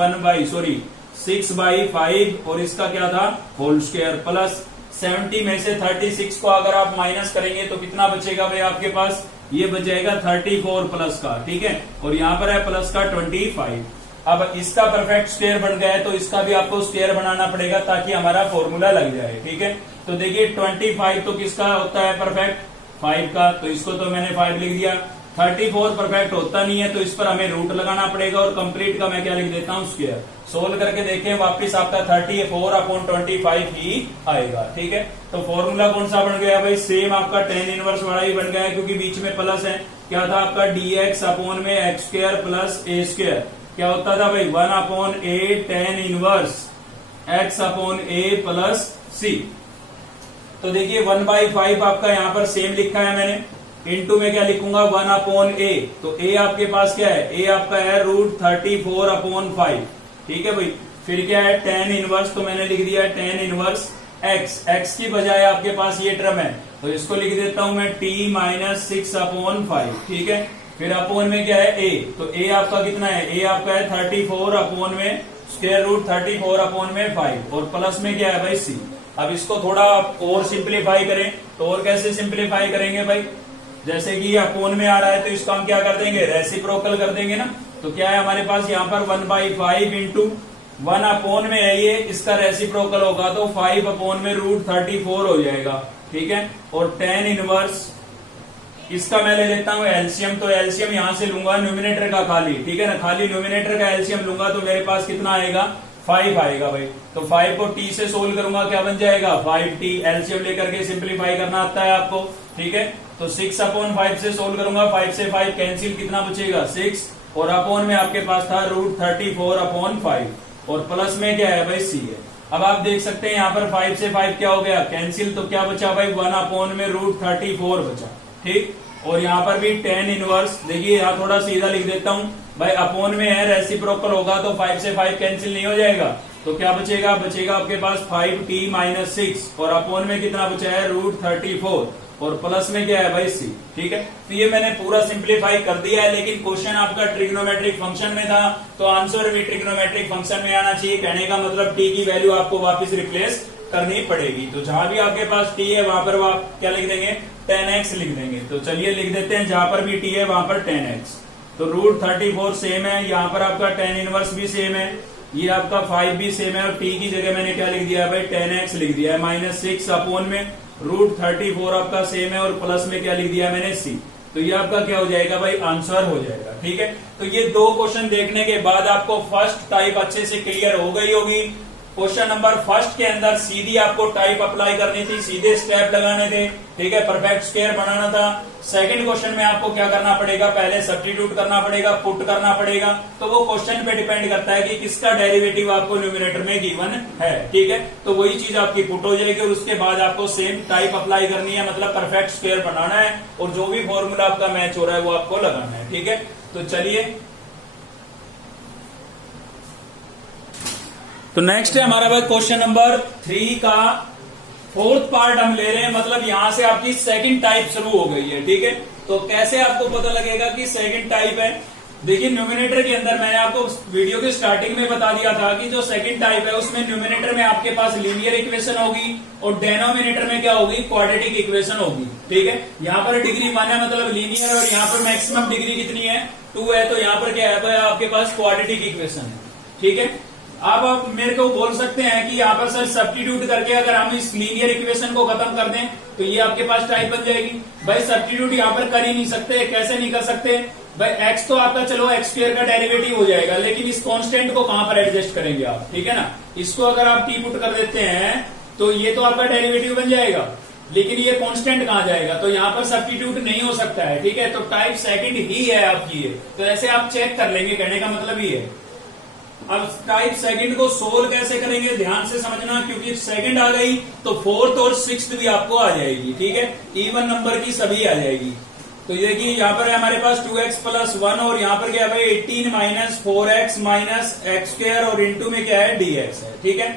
6/5, और इसका क्या था होल स्क्वायर, प्लस 70 में से 36 को अगर आप माइनस करेंगे तो कितना बचेगा भाई आपके पास, ये बच जाएगा 34 प्लस का, ठीक है। और यहाँ पर है प्लस का 25। अब इसका परफेक्ट स्क्वायर बन गया है, तो इसका भी आपको स्क्वायर बनाना पड़ेगा ताकि हमारा फॉर्मूला लग जाए, ठीक है। तो देखिए 25 तो किसका होता है परफेक्ट 5 का, तो इसको तो मैंने 5 लिख दिया। 34 परफेक्ट होता नहीं है, तो इस पर हमें रूट लगाना पड़ेगा, और कंप्लीट का मैं क्या लिख देता हूँ स्क्वायर। सोल्व करके देखें वापस आपका 34/25 ही आएगा, ठीक है। तो फॉर्मूला कौन सा बन गया भाई, सेम आपका tan इनवर्स वाला ही बन गया है, क्योंकि बीच में प्लस है। क्या था आपका dx अपॉन में x² प्लस a², क्या होता था भाई 1/a tan inverse x upon a plus c। तो देखिए 1/5 आपका यहाँ पर सेम लिखा है मैंने, इनटू में क्या लिखूंगा 1/a, तो a आपके पास क्या है, a आपका है √34/5, ठीक है भाई। फिर क्या है tan इनवर्स, तो मैंने लिख दिया tan इनवर्स x की बजाय आपके पास ये टर्म है, तो इसको लिख देता हूं मैं t माइनस 6/5, ठीक है। फिर अपोन में क्या है a, तो a आपका कितना है, a आपका है 34 अपोन में √34/5, और प्लस में क्या है भाई c। अब इसको थोड़ा और सिंप्लीफाई करें, तो और कैसे सिंप्लीफाई करेंगे भाई, जैसे कि ये अपोन में आ रहा है तो इसको हम क्या कर देंगे रेसिप्रोकल कर देंगे ना। तो क्या है हमारे पास यहाँ पर 1/5 इंटू 1 अपोन में है ये, इसका रेसिप्रोकल होगा तो 5 अपोन में √34 हो जाएगा, ठीक है। और tan इनवर्स इसका मैं ले लेता हूँ एलसीएम, तो एलसीएम यहां से लूंगा न्यूमिनेटर का खाली, ठीक है ना, खाली न्यूमिनेटर का एलसीएम लूंगा तो मेरे पास कितना आएगा 5 आएगा भाई। तो 5 को t से सोल्व करूंगा क्या बन जाएगा 5t, एलसीएम लेकर के सिंप्लीफाई करना आता है आपको, ठीक है। तो 6/5 से सोल्व करूंगा, 5 से 5 कैंसिल, कितना बचेगा 6, और अपोन में आपके पास था √34/5, और प्लस में क्या है भाई c है। अब आप देख सकते हैं यहाँ पर 5 से 5 क्या हो गया कैंसिल, तो क्या बचा भाई 1 अपोन में √34 बचा, ठीक। और यहाँ पर भी tan इनवर्स, देखिए यहाँ थोड़ा सीधा लिख देता हूँ भाई, अपोन में है रेसिप्रोकल होगा तो 5 से 5 कैंसिल नहीं हो जाएगा, तो क्या बचेगा, बचेगा आपके पास 5t माइनस 6, और अपोन में कितना बचा है √34, और प्लस में क्या है भाई c, ठीक है। तो ये मैंने पूरा सिंप्लीफाई कर दिया है, लेकिन क्वेश्चन आपका ट्रिग्नोमेट्रिक फंक्शन में था, तो आंसर भी ट्रिग्नोमेट्रिक फंक्शन में आना चाहिए। कहने का मतलब t की वैल्यू आपको वापस रिप्लेस करनी पड़ेगी, तो जहां भी आपके पास t है वहां पर आप क्या लिख देंगे tan x लिख देंगे। तो चलिए लिख देते हैं जहां पर भी t है वहां पर tan x, तो √34 सेम है, यहाँ पर आपका tan इनवर्स भी सेम है, ये आपका 5 भी सेम है, और t की जगह मैंने क्या लिख दिया है भाई tan x लिख दिया है, माइनस 6 अपोन में √34 आपका सेम है, और प्लस में क्या लिख दिया मैंने c। तो ये आपका क्या हो जाएगा भाई आंसर हो जाएगा, ठीक है। तो ये दो क्वेश्चन देखने के बाद आपको फर्स्ट टाइप अच्छे से क्लियर हो गई होगी। क्वेश्चन नंबर फर्स्ट के अंदर सीधी आपको टाइप अप्लाई करनी थी, सीधे स्टेप लगाने थे, ठीक है, परफेक्ट स्क्वायर बनाना था। सेकंड क्वेश्चन में आपको क्या करना पड़ेगा, पहले सब्स्टिट्यूट करना पड़ेगा, पुट करना पड़ेगा, तो वो क्वेश्चन पे डिपेंड करता है कि किसका डेरिवेटिव आपको न्यूमिनेटर में गिवन है, ठीक है। तो वही चीज आपकी पुट हो जाएगी, और उसके बाद आपको सेम टाइप अप्लाई करनी है, मतलब परफेक्ट स्क्वायर बनाना है, और जो भी फॉर्मूला आपका मैच हो रहा है वो आपको लगाना है, ठीक है। तो चलिए, तो नेक्स्ट है हमारा भाई क्वेश्चन नंबर 3 का फोर्थ पार्ट हम ले रहे हैं, मतलब यहां से आपकी सेकंड टाइप शुरू हो गई है, ठीक है। तो कैसे आपको पता लगेगा कि सेकंड टाइप है, देखिए न्यूमिनेटर के अंदर मैंने आपको वीडियो के स्टार्टिंग में बता दिया था कि जो सेकंड टाइप है उसमें न्यूमिनेटर में आपके पास लीनियर इक्वेशन होगी, और डेनोमिनेटर में क्या होगी क्वाड्रेटिक इक्वेशन होगी, ठीक है। यहाँ पर डिग्री 1 है मतलब लीनियर, और यहाँ पर मैक्सिमम डिग्री कितनी है 2 है, तो यहाँ पर क्या है भाई आपके पास क्वाड्रेटिक इक्वेशन है। ठीक है, अब आप मेरे को बोल सकते हैं कि यहाँ पर सर सब्स्टिट्यूट करके अगर हम इस लीनियर इक्वेशन को खत्म कर दें तो ये आपके पास टाइप बन जाएगी। भाई सब्स्टिट्यूट यहाँ पर कर ही नहीं सकते, कैसे नहीं कर सकते भाई, x तो आपका चलो x स्क्वायर का डेरिवेटिव हो जाएगा, लेकिन इस कांस्टेंट को कहां पर एडजस्ट करेंगे आप, ठीक है ना। इसको अगर आप टी पुट कर देते हैं तो ये तो आपका डेरिवेटिव बन जाएगा, लेकिन ये कांस्टेंट कहां जाएगा, तो यहाँ पर सब्स्टिट्यूट नहीं हो सकता है। ठीक है, तो टाइप सेकंड ही है आपकी ये, तो ऐसे आप चेक कर लेंगे, कहने का मतलब ये है। अब टाइप सेकंड को सोल्व कैसे करेंगे ध्यान से समझना, क्योंकि सेकंड आ गई तो फोर्थ और सिक्स्थ भी आपको आ जाएगी। ठीक है, इवन नंबर की सभी आ जाएगी। तो देखिए यहाँ पर है हमारे पास 2x + 1 और यहाँ पर क्या है भाई 18 - 4x - x स्क्वायर और इंटू में क्या है dx है। ठीक है,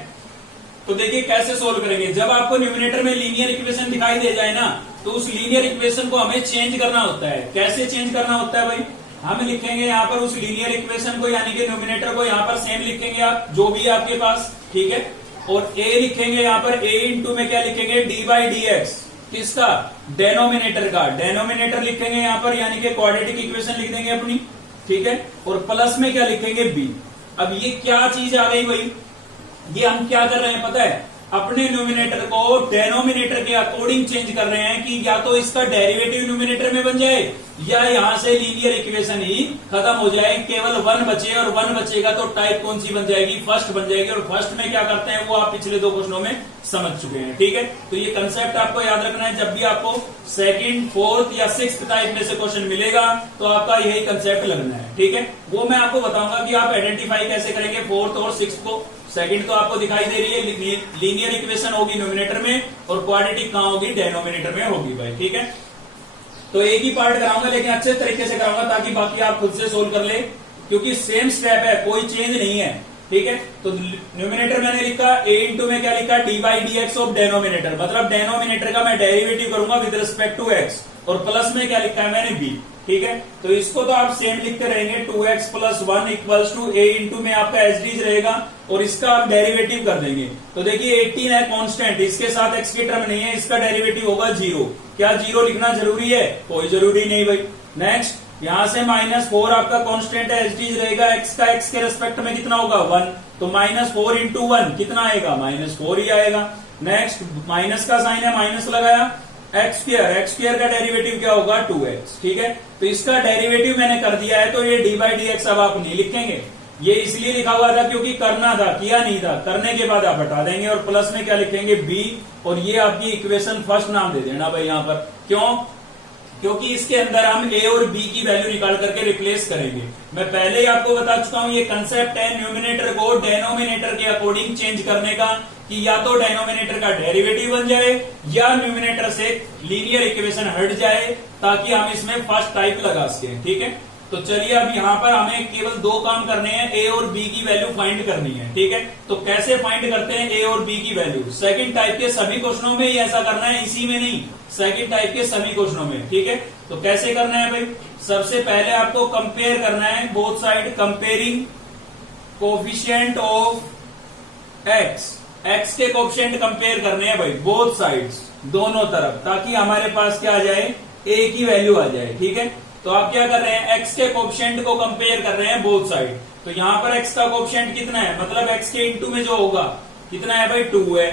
तो देखिए कैसे सोल्व करेंगे। जब आपको न्यूमिनेटर में लीनियर इक्वेशन दिखाई दे जाए ना, तो उस लीनियर इक्वेशन को हमें चेंज करना होता है। कैसे चेंज करना होता है भाई, हम लिखेंगे यहाँ पर उस लीनियर इक्वेशन को, यानी कि न्यूमिनेटर को यहाँ पर सेम लिखेंगे आप जो भी है आपके पास। ठीक है, और a लिखेंगे यहाँ पर a इंटू में क्या लिखेंगे d/dx, किसका, डेनोमिनेटर का। डेनोमिनेटर लिखेंगे यहाँ पर, यानी कि क्वाड्रेटिक इक्वेशन लिख देंगे अपनी। ठीक है, और प्लस में क्या लिखेंगे b। अब ये क्या चीज आ गई भाई, ये हम क्या कर रहे हैं पता है, अपने न्यूमिनेटर को डेनोमिनेटर के अकॉर्डिंग चेंज कर रहे हैं कि या तो इसका डेरिवेटिव न्यूमिनेटर में बन जाए या यहां से लीनियर इक्वेशन ही खत्म हो जाए, केवल 1 बचे, और 1 बचेगा तो टाइप कौन सी बन जाएगी, फर्स्ट बन जाएगी। और फर्स्ट में क्या करते हैं वो आप पिछले 2 क्वेश्चनों में समझ चुके हैं। ठीक है, तो ये कंसेप्ट आपको याद रखना है, जब भी आपको सेकंड, फोर्थ या सिक्स्थ टाइप में से क्वेश्चन मिलेगा तो आपका यही कंसेप्ट लगना है। ठीक है, वो मैं आपको बताऊंगा कि आप आइडेंटिफाई कैसे करेंगे फोर्थ और सिक्स्थ को। सेकंड तो आपको दिखाई दे रही है, लीनियर इक्वेशन होगी न्यूमिनेटर में और क्वाड्रेटिक कहां होगी, डेनोमिनेटर में होगी भाई। ठीक है, तो एक ही पार्ट कराऊंगा लेकिन अच्छे तरीके से कराऊंगा ताकि बाकी आप खुद से सोल्व कर ले, क्योंकि सेम स्टेप है, कोई चेंज नहीं है। ठीक है, तो न्यूमिनेटर मैंने लिखा a इंटू में क्या लिखा d/dx ऑफ डेनोमिनेटर, मतलब डेनोमिनेटर का मैं डेरिवेटिव करूंगा विद रिस्पेक्ट टू x, और प्लस में क्या लिखा है मैंने b। ठीक है, तो इसको तो आप सेम लिखते रहेंगे, 2x + 1 = a इंटू में आपका एच डी रहेगा और इसका आप डेरिवेटिव कर देंगे। तो देखिए 18 है कांस्टेंट, इसके साथ x की टर्म नहीं है, इसका डेरिवेटिव होगा 0। क्या 0 लिखना जरूरी है, कोई जरूरी नहीं भाई। नेक्स्ट यहां से -4 आपका कांस्टेंट है, एच डी रहेगा, x का x के रेस्पेक्ट में कितना होगा 1, तो -4 × 1 कितना आएगा, -4 ही आएगा। नेक्स्ट माइनस का साइन है, माइनस लगाया, x स्क्वायर का डेरिवेटिव क्या होगा 2x। ठीक है, तो इसका डेरिवेटिव मैंने कर दिया है, तो ये d/dx अब आप नहीं लिखेंगे, ये इसलिए लिखा हुआ था क्योंकि करना था, किया नहीं था, करने के बाद आप हटा देंगे और प्लस में क्या लिखेंगे b, और ये आपकी इक्वेशन फर्स्ट नाम दे देना भाई यहाँ पर। क्यों, क्योंकि इसके अंदर हम a और b की वैल्यू निकाल करके रिप्लेस करेंगे। मैं पहले ही आपको बता चुका हूं, ये कंसेप्ट है न्यूमिनेटर को डेनोमिनेटर के अकॉर्डिंग चेंज करने का, कि या तो डेनोमिनेटर का डेरिवेटिव बन जाए या न्यूमिनेटर से लीनियर इक्वेशन हट जाए, ताकि हम इसमें फर्स्ट टाइप लगा सकें। ठीक है, तो चलिए अब यहाँ पर हमें केवल 2 काम करने हैं, a और b की वैल्यू फाइंड करनी है। ठीक है, तो कैसे फाइंड करते हैं a और b की वैल्यू, सेकंड टाइप के सभी क्वेश्चनों में ही ऐसा करना है, इसी में नहीं, सेकंड टाइप के सभी क्वेश्चनों में। ठीक है, तो कैसे करना है भाई, सबसे पहले आपको कंपेयर करना है both side, comparing coefficient of x के कोफिशिएंट कंपेयर करने हैं भाई बोथ साइड्स, दोनों तरफ, ताकि हमारे पास क्या आ जाए, a की वैल्यू आ जाए। ठीक है, तो आप क्या कर रहे हैं, x के कोफिशिएंट को कंपेयर कर रहे हैं बोथ साइड। तो यहां पर x का कोफिशिएंट कितना है, मतलब x के इंटू में जो होगा कितना है भाई 2 है।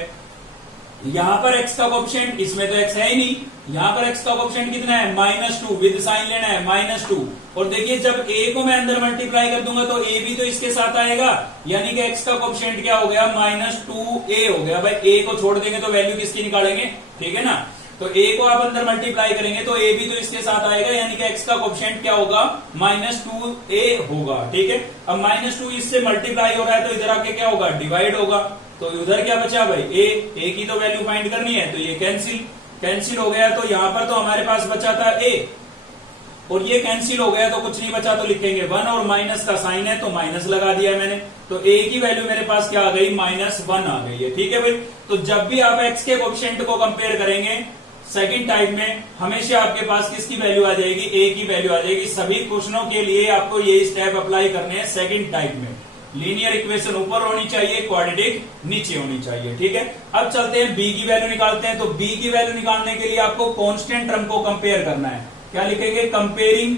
यहां पर x का कोफिशिएंट, इसमें तो x है ही नहीं, यहां पर x का कोफिशिएंट कितना है -2, विद साइन लेना है -2। और देखिए जब a को मैं अंदर मल्टीप्लाई कर दूंगा तो a भी तो इसके साथ आएगा, यानी कि x का कोफिशिएंट क्या हो गया, -2a हो गया। भाई a को छोड़ देंगे तो वैल्यू किसकी निकालेंगे, ठीक है ना। तो a को आप अंदर मल्टीप्लाई करेंगे तो a भी तो इसके साथ आएगा, यानी कि x का कोफिशिएंट क्या होगा, -2a होगा। ठीक है, अब -2 इससे मल्टीप्लाई हो रहा है तो इधर आके क्या होगा, डिवाइड होगा। तो उधर क्या बचा भाई, a की तो वैल्यू फाइंड करनी है, तो ये कैंसिल हो गया। तो यहां पर तो हमारे पास बचा था a, और ये कैंसिल हो गया तो कुछ नहीं बचा, तो लिखेंगे 1, और माइनस का साइन है तो माइनस लगा दिया मैंने। तो a की वैल्यू मेरे पास क्या आ गई, -1 आ गई है। ठीक है भाई, तो जब भी आप x के कोफिशिएंट को कंपेयर करेंगे सेकंड टाइप में, हमेशा आपके पास किसकी वैल्यू आ जाएगी, a की वैल्यू आ जाएगी। सभी क्वेश्चनों के लिए आपको ये स्टेप अप्लाई करने हैं सेकंड टाइप में। लीनियर इक्वेशन ऊपर होनी चाहिए, क्वाड्रेटिक नीचे होनी चाहिए। ठीक है, अब चलते हैं b की वैल्यू निकालते हैं। तो b की वैल्यू निकालने के लिए आपको कांस्टेंट टर्म को कंपेयर करना है। क्या लिखेंगे, comparing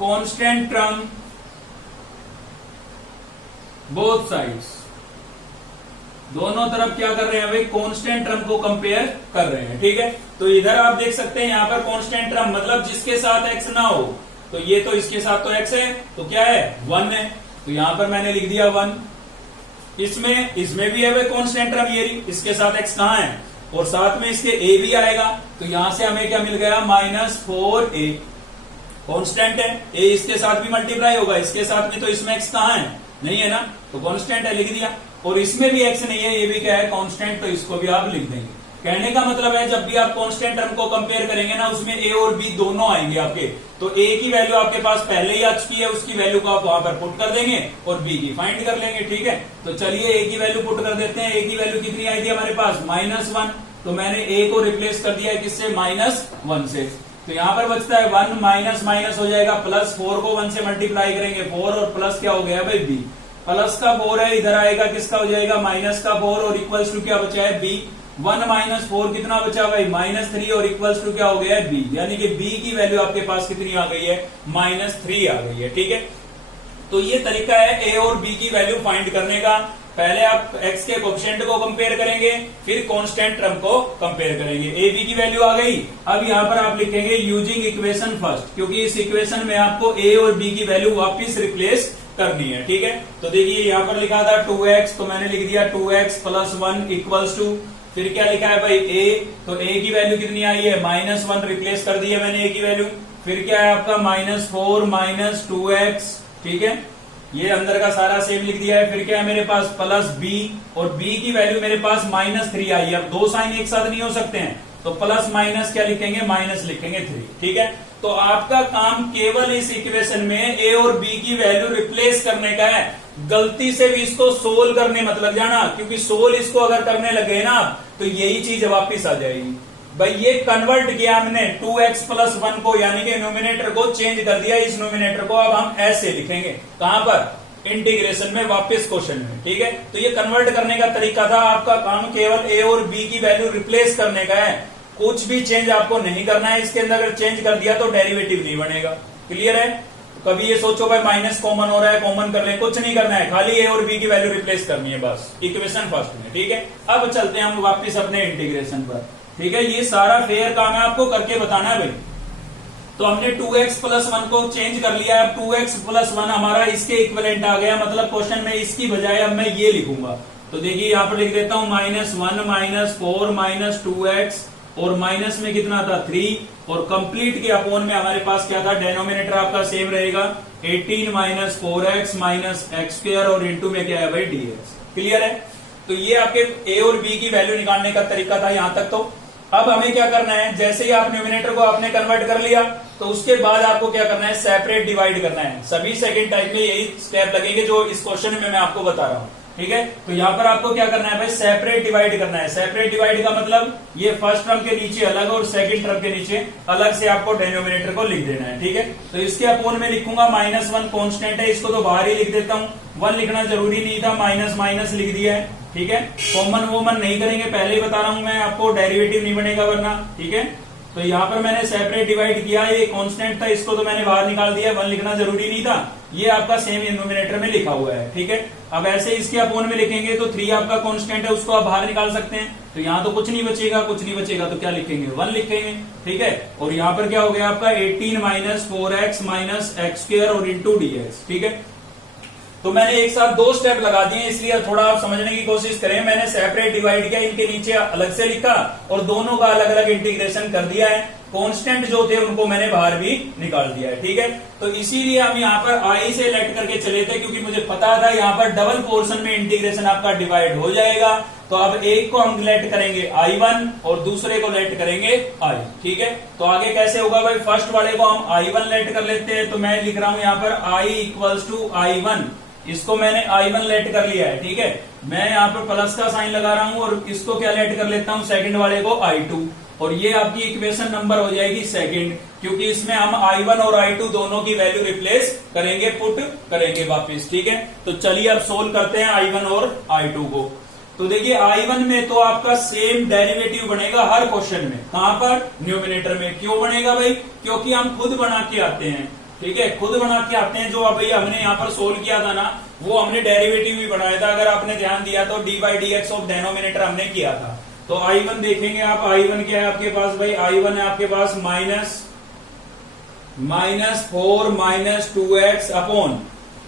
constant term both sides, दोनों तरफ क्या कर रहे हैं भाई, कांस्टेंट टर्म को कंपेयर कर रहे हैं। ठीक है, तो इधर आप देख सकते हैं यहाँ पर कांस्टेंट टर्म मतलब जिसके साथ x ना हो, तो ये तो इसके साथ तो x है, तो क्या है 1 है, तो यहां पर मैंने लिख दिया 1। इसमें भी है भाई कांस्टेंट टर्म, ये इसके साथ x कहां है, और साथ में इसके a भी आएगा, तो यहां से हमें क्या मिल गया -4a, कांस्टेंट है, a इसके साथ भी मल्टीप्लाई होगा, इसके साथ भी, तो इसमें x कहां है, नहीं है ना, तो कांस्टेंट है, लिख दिया। और इसमें भी x नहीं है, ये भी क्या है कांस्टेंट, तो इसको भी आप लिख देंगे। कहने का मतलब है जब भी आप कांस्टेंट टर्म को कंपेयर करेंगे ना, उसमें a और b दोनों आएंगे आपके, तो a की वैल्यू आपके पास पहले ही आ चुकी है, उसकी वैल्यू को आप वहां पर पुट कर देंगे और b की फाइंड कर लेंगे। ठीक है, तो चलिए a की वैल्यू पुट कर देते हैं। a की वैल्यू कितनी आई थी हमारे पास -1, तो मैंने a को रिप्लेस कर दिया किससे, -1 से, तो यहां पर बचता है 1 माइनस माइनस हो जाएगा प्लस, 4 को 1 से मल्टीप्लाई करेंगे 4, और प्लस क्या हो गया भाई b, प्लस का 4 है, इधर आएगा किसका हो जाएगा माइनस का 4, और इक्वल्स टू क्या बचा है b, 1 माइनस 4 कितना बचा भाई -3, और इक्वल्स टू क्या हो गया है b, यानी कि b की वैल्यू आपके पास कितनी आ गई है -3 आ गई है। ठीक है, तो ये तरीका है a और b की वैल्यू फाइंड करने का। पहले आप x के कोएफिशिएंट को कंपेयर करेंगे, फिर कांस्टेंट टर्म को कंपेयर करेंगे। a b की वैल्यू आ गई, अब यहां पर आप लिखेंगे यूजिंग इक्वेशन फर्स्ट, क्योंकि इस इक्वेशन में आपको a और b की वैल्यू वापस रिप्लेस करनी है। ठीक है, तो देखिए यहां पर लिखा था 2x, तो मैंने लिख दिया 2x + 1 इक्वल्स टू, फिर क्या लिखा है भाई a, तो a की वैल्यू कितनी आई है -1, रिप्लेस कर दी है मैंने a की वैल्यू, फिर क्या है आपका -4 - 2x। ठीक है, ये अंदर का सारा सेम लिख दिया है, फिर क्या है मेरे पास प्लस b, और b की वैल्यू मेरे पास -3 आई है। अब दो साइन एक साथ नहीं हो सकते हैं, तो प्लस माइनस क्या लिखेंगे, माइनस लिखेंगे 3। ठीक है, तो आपका काम केवल इस इक्वेशन में a और b की वैल्यू रिप्लेस करने का है, गलती से भी इसको सोल्व करने मत लग जाना, क्योंकि सोल्व इसको अगर करने लगे ना तो यही चीज वापिस आ जाएगी। भाई ये कन्वर्ट किया हमने 2x + 1 को, यानी कि नोमिनेटर को चेंज कर दिया, इस नोमिनेटर को अब हम ऐसे लिखेंगे, कहां पर, इंटीग्रेशन में, वापस क्वेश्चन में। ठीक है, तो ये कन्वर्ट करने का तरीका था। आपका काम केवल a और b की वैल्यू रिप्लेस करने का है, कुछ भी चेंज आपको नहीं करना है इसके अंदर। अगर चेंज कर दिया तो डेरिवेटिव नहीं बनेगा। क्लियर है, कभी ये सोचो भाई माइनस कॉमन हो रहा है, कॉमन कर ले, कुछ नहीं करना है, खाली a और b की वैल्यू रिप्लेस करनी है बस, इक्वेशन फर्स्ट में। ठीक है, अब चलते हैं हम वापस अपने इंटीग्रेशन पर। ठीक है, ये सारा फेयर काम है, आपको करके बताना है भाई। तो हमने 2x + 1 को चेंज कर लिया, अब 2x + 1 हमारा इसके इक्विवेलेंट आ गया, मतलब क्वेश्चन में इसकी बजाय अब मैं ये लिखूंगा। तो देखिए यहाँ पर लिख देता हूं -1 - 4 - 2x, और माइनस में कितना था 3, और कंप्लीट के अपोन में हमारे पास क्या था, डेनोमिनेटर आपका सेम रहेगा 18 - 4x - x², और इंटू में क्या है भाई dx। क्लियर है, तो ये आपके a और b की वैल्यू निकालने का तरीका था यहां तक। तो अब हमें क्या करना है, जैसे ही आप न्यूमिनेटर को आपने कन्वर्ट कर लिया, तो उसके बाद आपको क्या करना है, सेपरेट डिवाइड करना है। सभी सेकंड टाइप में यही स्टेप लगेंगे जो इस क्वेश्चन में मैं आपको बता रहा हूं। ठीक है, तो यहां पर आपको क्या करना है भाई, सेपरेट डिवाइड करना है। सेपरेट डिवाइड का मतलब ये फर्स्ट टर्म के नीचे अलग और सेकंड टर्म के नीचे अलग से आपको डिनोमिनेटर को लिख देना है। ठीक है, तो इसके अपोन में लिखूंगा -1, कांस्टेंट है, इसको तो बाहर ही लिख देता हूं, 1 लिखना जरूरी नहीं था, माइनस माइनस लिख दिया है। ठीक है, कॉमन वोमन नहीं करेंगे, पहले ही बता रहा हूं मैं आपको, डेरिवेटिव नहीं बनेगा वरना। ठीक है, तो यहाँ पर मैंने सेपरेट डिवाइड किया, ये कांस्टेंट था, इसको तो मैंने बाहर निकाल दिया, 1 लिखना जरूरी नहीं था, ये आपका सेम डिनोमिनेटर में लिखा हुआ है। ठीक है, अब ऐसे इसके अपोन में लिखेंगे तो 3 आपका कांस्टेंट है, उसको आप बाहर निकाल सकते हैं, तो यहाँ तो कुछ नहीं बचेगा, कुछ नहीं बचेगा तो क्या लिखेंगे, 1 लिखेंगे। ठीक है, और यहाँ पर क्या हो गया आपका 18 - 4x - x² और इंटू dx। ठीक है, तो मैंने एक साथ 2 स्टेप लगा दिए, इसलिए थोड़ा आप समझने की कोशिश करें। मैंने सेपरेट डिवाइड किया, इनके नीचे अलग से लिखा और दोनों का अलग अलग इंटीग्रेशन कर दिया है। कांस्टेंट जो थे उनको मैंने बाहर भी निकाल दिया है। ठीक है, तो इसीलिए हम यहाँ पर आई से लेट करके चले थे, क्योंकि मुझे पता था यहाँ पर डबल पोर्शन में इंटीग्रेशन आपका डिवाइड हो जाएगा। तो अब एक को हम लेट करेंगे I1 और दूसरे को लेट करेंगे I। ठीक है, तो आगे कैसे होगा भाई, फर्स्ट वाले को हम I1 लेट कर लेते हैं, तो मैं लिख रहा हूं यहाँ पर I = I1, इसको मैंने I1 लेट कर लिया है। ठीक है, मैं यहाँ पर प्लस का साइन लगा रहा हूं और इसको क्या लेट कर लेता हूं, सेकंड वाले को I2, और ये आपकी इक्वेशन नंबर हो जाएगी सेकंड, क्योंकि इसमें हम I1 और I2 दोनों की वैल्यू रिप्लेस करेंगे, पुट करेंगे वापिस। ठीक है, तो चलिए अब सोल्व करते हैं I1 और I2 को। तो देखिए I1 में तो आपका सेम डेरिवेटिव बनेगा हर क्वेश्चन में, कहां पर, न्यूमिनेटर में। क्यों बनेगा भाई, क्योंकि हम खुद बना के आते हैं। ठीक है, खुद बना के आते हैं। जो अभी हमने यहाँ पर सोल्व किया था ना, वो हमने डेरिवेटिव भी बनाया था, अगर आपने ध्यान दिया तो D by D x of denominator हमने किया था। तो I1 देखेंगे आप, I1 क्या है आपके पास भाई, I1 है आपके पास -4 - 2x अपॉन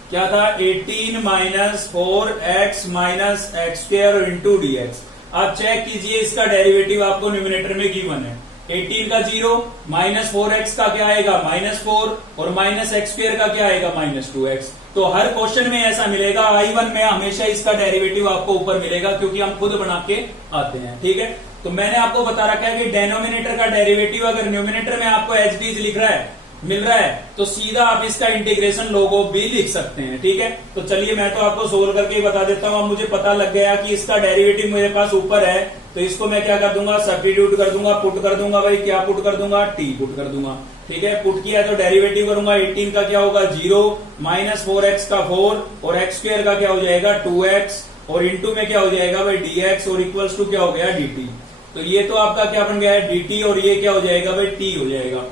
क्या था 18 - 4x - x² इंटू dx। आप चेक कीजिए, इसका डेरिवेटिव आपको न्यूमिनेटर में गिवन है। 18 का 0, -4x का क्या आएगा -4 और -x² का क्या आएगा -2x। तो हर क्वेश्चन में ऐसा मिलेगा, I1 में हमेशा इसका डेरिवेटिव आपको ऊपर मिलेगा, क्योंकि हम खुद बना के आते हैं। ठीक है, तो मैंने आपको बता रखा है कि डेनोमिनेटर का डेरिवेटिव अगर न्यूमिनेटर में आपको एच लिख रहा है, मिल रहा है, तो सीधा आप इसका इंटीग्रेशन log ऑफ b लिख सकते हैं। ठीक है, तो चलिए मैं तो आपको सोल्व करके ही बता देता हूं। अब मुझे पता लग गया कि इसका डेरिवेटिव मेरे पास ऊपर है, तो इसको मैं क्या कर दूंगा, सब्स्टिट्यूट कर दूंगा, पुट कर दूंगा भाई। क्या पुट कर दूंगा, t पुट कर दूंगा। ठीक है, पुट किया तो डेरिवेटिव करूंगा, 18 का क्या होगा 0, -4x का 4 और x² का क्या हो जाएगा 2x और इंटू में क्या हो जाएगा भाई dx और इक्वल्स टू क्या हो गया dt। तो ये तो आपका क्या बन गया है dt और ये क्या हो जाएगा भाई t हो जाएगा।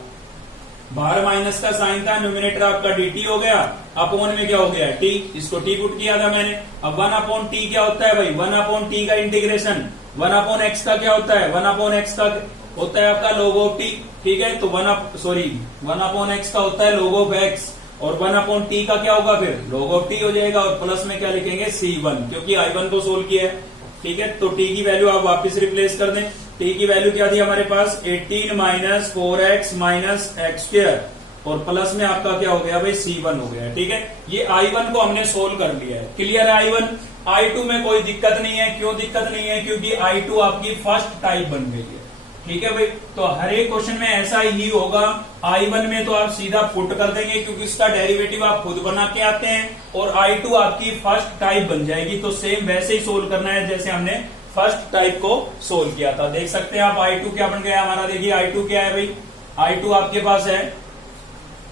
बाहर माइनस का साइन था, न्यूमिनेटर आपका dt हो गया, अपॉन में क्या हो गया t, इसको t पुट किया था मैंने। अब 1/t क्या होता है भाई, 1/t का इंटीग्रेशन 1/x का क्या होता है, 1/x का होता है आपका log ऑफ t। ठीक है, तो 1/x का होता है log ऑफ x और 1/t का क्या होगा फिर log ऑफ t हो जाएगा, और प्लस में क्या लिखेंगे c1, क्योंकि I1 को सोल्व किया है। ठीक है, तो t की वैल्यू आप वापस रिप्लेस कर दें। t की वैल्यू क्या थी हमारे पास 18 - 4x - x² और प्लस में आपका क्या हो गया भाई c1 हो गया। ठीक है, ये I1 को हमने सोल्व कर लिया है। क्लियर है I1। I2 में कोई दिक्कत नहीं है। क्यों दिक्कत नहीं है, क्योंकि I2 आपकी फर्स्ट टाइप बन गई है। ठीक है भाई, तो हर एक क्वेश्चन में ऐसा ही होगा। I1 में तो आप सीधा पुट कर देंगे, क्योंकि इसका डेरिवेटिव आप खुद बना के आते हैं, और I2 आपकी फर्स्ट टाइप बन जाएगी। तो सेम वैसे ही सोल्व करना है जैसे हमने फर्स्ट टाइप को सोल्व किया था। देख सकते हैं आप I2 क्या बन गया हमारा। देखिए I2 क्या है भाई, I2 आपके पास है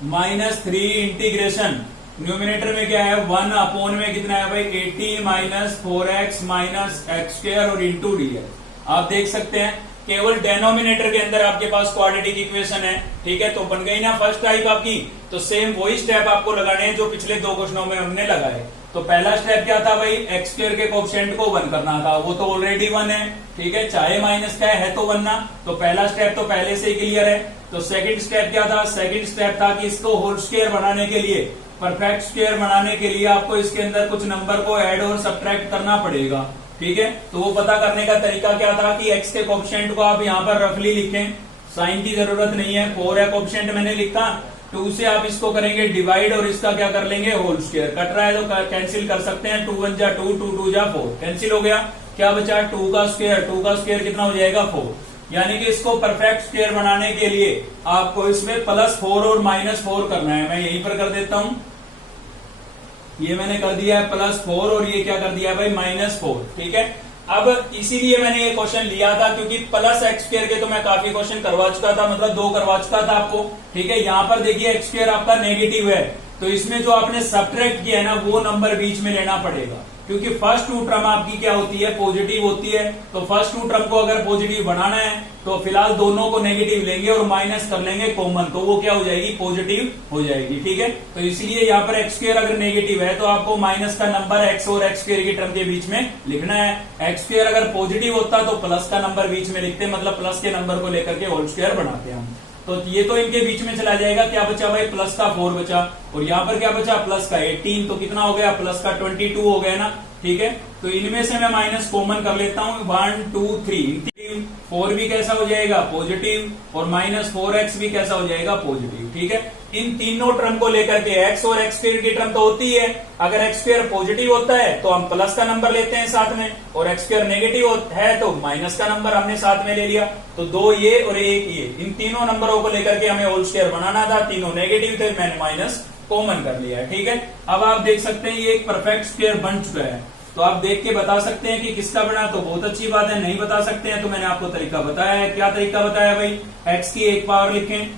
-3 इंटीग्रेशन, न्यूमिनेटर में क्या है 1 अपॉन में कितना है भाई 18 - 4x - x² और इंटू dx। आप देख सकते हैं केवल डेनोमिनेटर के अंदर आपके पास क्वाड्रेटिक इक्वेशन है। ठीक है, तो बन गई ना फर्स्ट टाइप आपकी। तो सेम वही स्टेप आपको लगाने हैं जो पिछले दो क्वेश्चनों में हमने लगाए। तो पहला स्टेप क्या था भाई, x² के कोएफिशिएंट को 1 करना था, वो तो ऑलरेडी 1 है। ठीक है, चाहे माइनस का है तो 1 ना, तो पहला स्टेप तो पहले से ही क्लियर है। तो सेकंड स्टेप क्या था, सेकंड स्टेप था कि इसको होल स्क्वायर बनाने के लिए, परफेक्ट स्क्वायर बनाने के लिए आपको इसके अंदर कुछ नंबर को ऐड और सब्ट्रैक्ट करना पड़ेगा। ठीक है, तो वो पता करने का तरीका क्या था कि x के कोएफिशिएंट को आप यहाँ पर रफली लिखें, साइन की जरूरत नहीं है। 4 है कोएफिशिएंट मैंने लिखा, 2 से आप इसको करेंगे डिवाइड और इसका क्या कर लेंगे होल स्क्वायर। कट रहा है तो कैंसिल कर सकते हैं, 2 1 जा 2, 2 2 जा 4, कैंसिल हो गया। क्या बचा 2 का स्क्वायर कितना हो जाएगा 4। यानी कि इसको परफेक्ट स्क्वायर बनाने के लिए आपको इसमें +4 और -4 करना है। मैं यहीं पर कर देता हूं, ये मैंने कर दिया है +4 और ये क्या कर दिया है भाई -4। ठीक है, अब इसीलिए मैंने ये क्वेश्चन लिया था, क्योंकि +x² के तो मैं काफी क्वेश्चन करवा चुका था, मतलब 2 करवा चुका था आपको। ठीक है, यहाँ पर देखिए x² आपका नेगेटिव है, तो इसमें जो आपने सब्ट्रैक्ट किया है ना वो नंबर बीच में लेना पड़ेगा, क्योंकि फर्स्ट 2 टर्म आपकी क्या होती है पॉजिटिव होती है। तो फर्स्ट 2 टर्म को अगर पॉजिटिव बनाना है तो फिलहाल दोनों को नेगेटिव लेंगे और माइनस कर लेंगे कॉमन, तो वो क्या हो जाएगी पॉजिटिव हो जाएगी। ठीक है, तो इसलिए यहाँ पर x² अगर नेगेटिव है तो आपको माइनस का नंबर x और x² की टर्म के बीच में लिखना है। x² अगर पॉजिटिव होता तो प्लस का नंबर बीच में लिखते, मतलब प्लस के नंबर को लेकर के होल स्क्वायर बनाते हैं हम। तो ये तो इनके बीच में चला जाएगा। क्या बचा भाई प्लस का 4 बचा, और यहाँ पर क्या बचा प्लस का 18, तो कितना हो गया प्लस का 22 हो गया ना। ठीक है, तो इनमें से मैं माइनस कॉमन कर लेता हूं, 1 2 3, 4 भी कैसा हो जाएगा पॉजिटिव और -4x भी कैसा हो जाएगा पॉजिटिव। ठीक है, इन तीनों टर्म को लेकर के x और x² की टर्म तो होती है, अगर x² पॉजिटिव होता है तो हम प्लस का नंबर लेते हैं साथ में, और x² नेगेटिव है तो माइनस का नंबर हमने साथ में ले लिया। तो 2 ये और 1 ये, इन तीनों नंबरों को लेकर के हमें होल स्क्वायर बनाना था, तीनों नेगेटिव थे, मैंने माइनस कॉमन कर लिया है। ठीक है, अब आप देख सकते हैं ये एक परफेक्ट स्क्वायर बन चुका है। तो आप देख के बता सकते हैं कि किसका बना, तो बहुत अच्छी बात है। नहीं बता सकते हैं तो मैंने आपको तरीका बताया है। क्या तरीका बताया भाई, x की 1 पावर लिखें,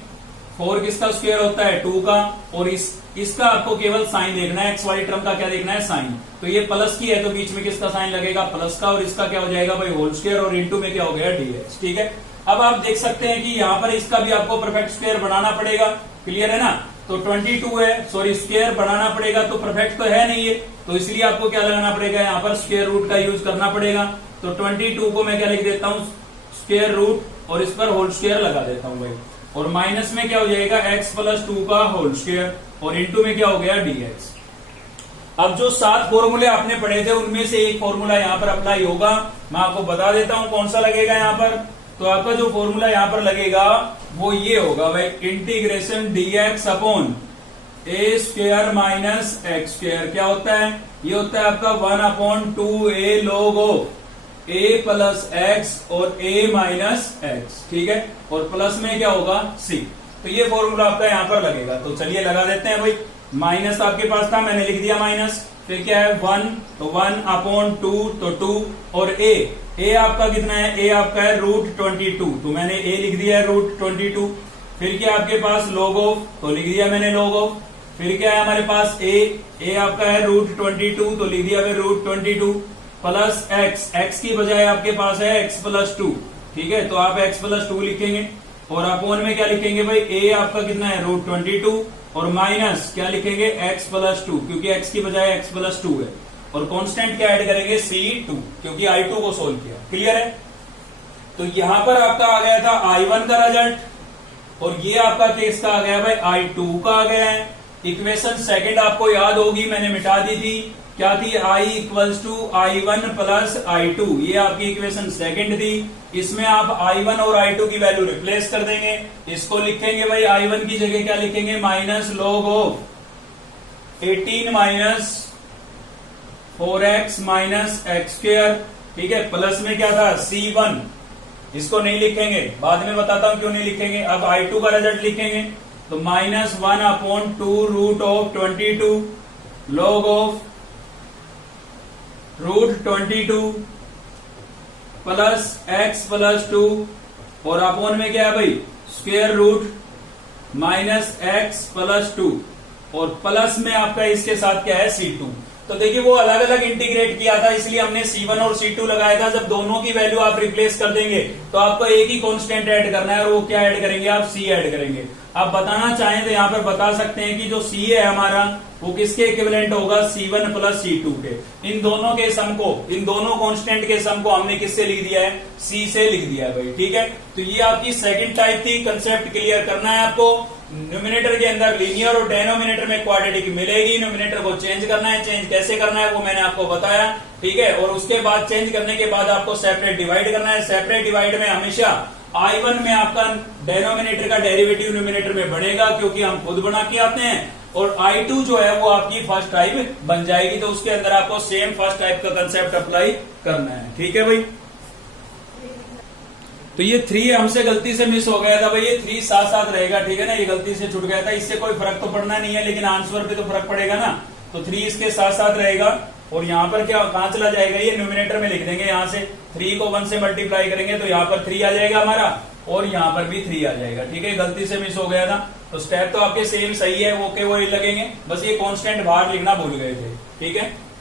4 किसका स्क्वायर होता है 2 का, और इसका आपको केवल साइन देखना है, एक्स वाली टर्म का क्या देखना है साइन। तो ये प्लस की है तो बीच में किसका साइन लगेगा प्लस का, और इसका क्या हो जाएगा भाई होल स्क्वायर, और इंटू में क्या हो गया dx। ठीक है, अब आप देख सकते हैं कि यहाँ पर इसका भी आपको परफेक्ट स्क्वायर बनाना पड़ेगा। क्लियर है ना, तो 22 है, सॉरी स्क्वायर बनाना पड़ेगा, तो परफेक्ट तो है नहीं है, तो इसलिए आपको क्या लगाना पड़ेगा, यहाँ पर स्क्वायर रूट का यूज करना पड़ेगा। तो 22 को मैं क्या लिख देता हूँ, स्क्वायर रूट और इस पर होल स्क्वायर लगा देता हूँ भाई, और माइनस में क्या हो जाएगा x प्लस 2 का होल स्क्वायर, और इंटू में क्या हो गया dx। अब जो 7 फॉर्मूले आपने पढ़े थे उनमें से एक फॉर्मूला यहाँ पर अप्लाई होगा, मैं आपको बता देता हूँ कौन सा लगेगा यहाँ पर। तो आपका जो फॉर्मूला यहाँ पर लगेगा वो ये होगा भाई, इंटीग्रेशन dx अपॉन ए स्क्वायर माइनस एक्स स्क्वायर। क्या होता है, ये होता है आपका 1/2a log of a plus x और a माइनस एक्स, ठीक है, और प्लस में क्या होगा c। तो ये फॉर्मूला आपका यहाँ पर लगेगा, तो चलिए लगा देते हैं भाई। माइनस आपके पास था, मैंने लिख दिया माइनस, फिर क्या है 1, तो 1/2 तो 2, और a आपका कितना है, a आपका है √22, तो मैंने a लिख दिया है √22। फिर क्या आपके पास log ऑफ, तो लिख दिया मैंने log ऑफ। फिर क्या है हमारे पास a आपका है √22, तो लिख दिया मैं √22, प्लस x की बजाय आपके पास है x प्लस 2, ठीक है, तो आप x प्लस 2 लिखेंगे, और अपोन में क्या लिखेंगे भाई, a आपका कितना है √22, और माइनस क्या लिखेंगे x प्लस 2, क्योंकि x की बजाय x प्लस 2 है, और कांस्टेंट क्या ऐड करेंगे c2, क्योंकि i2 को सोल्व किया। क्लियर है, तो यहां पर आपका आ गया था i1 का रिजल्ट, और ये आपका केस का आ गया भाई i2 का आ गया है। इक्वेशन सेकंड आपको याद होगी, मैंने मिटा दी थी, क्या थी, i equals to i1 plus i2, ये आपकी इक्वेशन सेकंड थी। इसमें आप i1 और i2 की वैल्यू रिप्लेस कर देंगे, इसको लिखेंगे भाई i1 की जगह क्या लिखेंगे, minus log of 18 minus 4x minus x square, ठीक है, प्लस में क्या था c1, इसको नहीं लिखेंगे, बाद में बताता हूं क्यों नहीं लिखेंगे। अब i2 का रिजल्ट लिखेंगे, तो -1/2√22 log of √22 plus x plus 2, और अपोन में क्या है भाई, square root minus x plus 2, और प्लस में आपका इसके साथ क्या है c2। तो देखिए वो अलग अलग इंटीग्रेट किया था, इसलिए हमने c1 और c2 लगाया था। जब दोनों की वैल्यू आप रिप्लेस कर देंगे तो आपको एक ही कांस्टेंट ऐड करना है, और वो क्या ऐड करेंगे, आप c ऐड करेंगे। आप बताना चाहें तो यहाँ पर बता सकते हैं कि जो c है हमारा वो किसके इक्विवेलेंट होगा, c1 प्लस c2 के। इन दोनों के सम को, इन दोनों कांस्टेंट के सम को हमने किससे लिख दिया है, c से लिख दिया है भाई, ठीक है। तो ये आपकी सेकंड टाइप थी, कंसेप्ट क्लियर करना है आपको। न्यूमिनेटर के अंदर लीनियर और डेनोमिनेटर में क्वाड्रेटिक मिलेगी, न्यूमिनेटर को चेंज करना है, चेंज कैसे करना है वो मैंने आपको बताया, ठीक है। और उसके बाद चेंज करने के बाद आपको सेपरेट डिवाइड करना है। सेपरेट डिवाइड में हमेशा i1 में आपका डेनोमिनेटर का डेरिवेटिव न्यूमिनेटर में बढ़ेगा, क्योंकि हम खुद बना के आते हैं, और i2 जो है वो आपकी फर्स्ट टाइप बन जाएगी, तो उसके अंदर आपको सेम फर्स्ट टाइप का कंसेप्ट अप्लाई करना है, ठीक है भाई। तो ये 3 हमसे गलती से मिस हो गया था भाई, ये 3 साथ साथ रहेगा, ठीक है ना, ये गलती से छूट गया था, इससे कोई फर्क तो पड़ना नहीं है, लेकिन आंसर पे तो फर्क पड़ेगा ना। तो 3 इसके साथ साथ रहेगा, और यहाँ पर क्या कहां चला जाएगा, ये न्यूमिनेटर में लिख देंगे, यहाँ से 3 को 1 से मल्टीप्लाई करेंगे तो यहाँ पर 3 आ जाएगा हमारा, और यहाँ पर भी 3 आ जाएगा, ठीक है, गलती से मिस हो गया था। तो स्टेप तो आपके सेम सही है, ओके वो लगेंगे, बस ये कांस्टेंट बाहर लिखना भूल गए थे, ठीक है।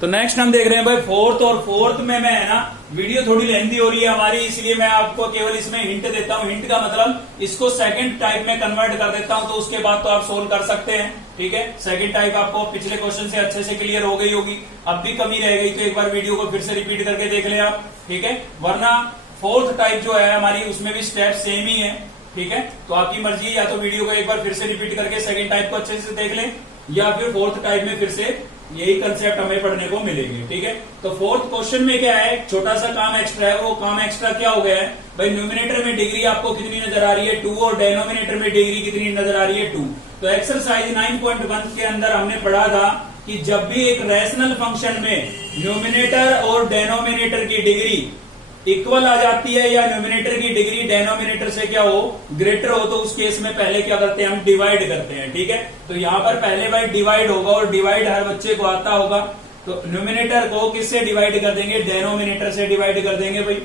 तो नेक्स्ट हम देख रहे हैं भाई फोर्थ, और फोर्थ में मैं है ना, वीडियो थोड़ी लेंथी हो रही है हमारी, इसलिए मैं आपको केवल इसमें हिंट देता हूं। हिंट का मतलब इसको सेकंड टाइप में कन्वर्ट कर देता हूं, तो उसके बाद तो आप सोल्व कर सकते हैं, ठीक है। सेकंड टाइप आपको पिछले क्वेश्चन से अच्छे से क्लियर हो गई होगी, अब भी कमी रह गई तो एक बार वीडियो को फिर से रिपीट करके देख लें आप, ठीक है। वरना फोर्थ टाइप जो है हमारी, उसमें भी स्टेप सेम ही है, ठीक है। तो आपकी मर्जी, या तो वीडियो को एक बार फिर से रिपीट करके सेकंड टाइप को अच्छे से देख लें, या फिर फोर्थ टाइप में फिर से यही कंसेप्ट हमें पढ़ने को मिलेंगे, ठीक है। तो फोर्थ क्वेश्चन में क्या है, छोटा सा काम एक्स्ट्रा है, वो काम एक्स्ट्रा क्या हो गया है भाई, न्यूमिनेटर में डिग्री आपको कितनी नजर आ रही है 2, और डेनोमिनेटर में डिग्री कितनी नजर आ रही है 2। तो एक्सरसाइज 9.1 के अंदर हमने पढ़ा था कि जब भी एक रैशनल फंक्शन में न्यूमिनेटर और डेनोमिनेटर की डिग्री इक्वल आ जाती है, या न्यूमिनेटर की डिग्री डेनोमिनेटर से क्या हो, ग्रेटर हो, तो उस केस में पहले क्या करते हैं, हम डिवाइड करते हैं, ठीक है। तो यहाँ पर पहले भाई डिवाइड होगा, और डिवाइड हर बच्चे को आता होगा, तो न्यूमिनेटर को किससे डिवाइड कर देंगे, डेनोमिनेटर से डिवाइड कर देंगे भाई।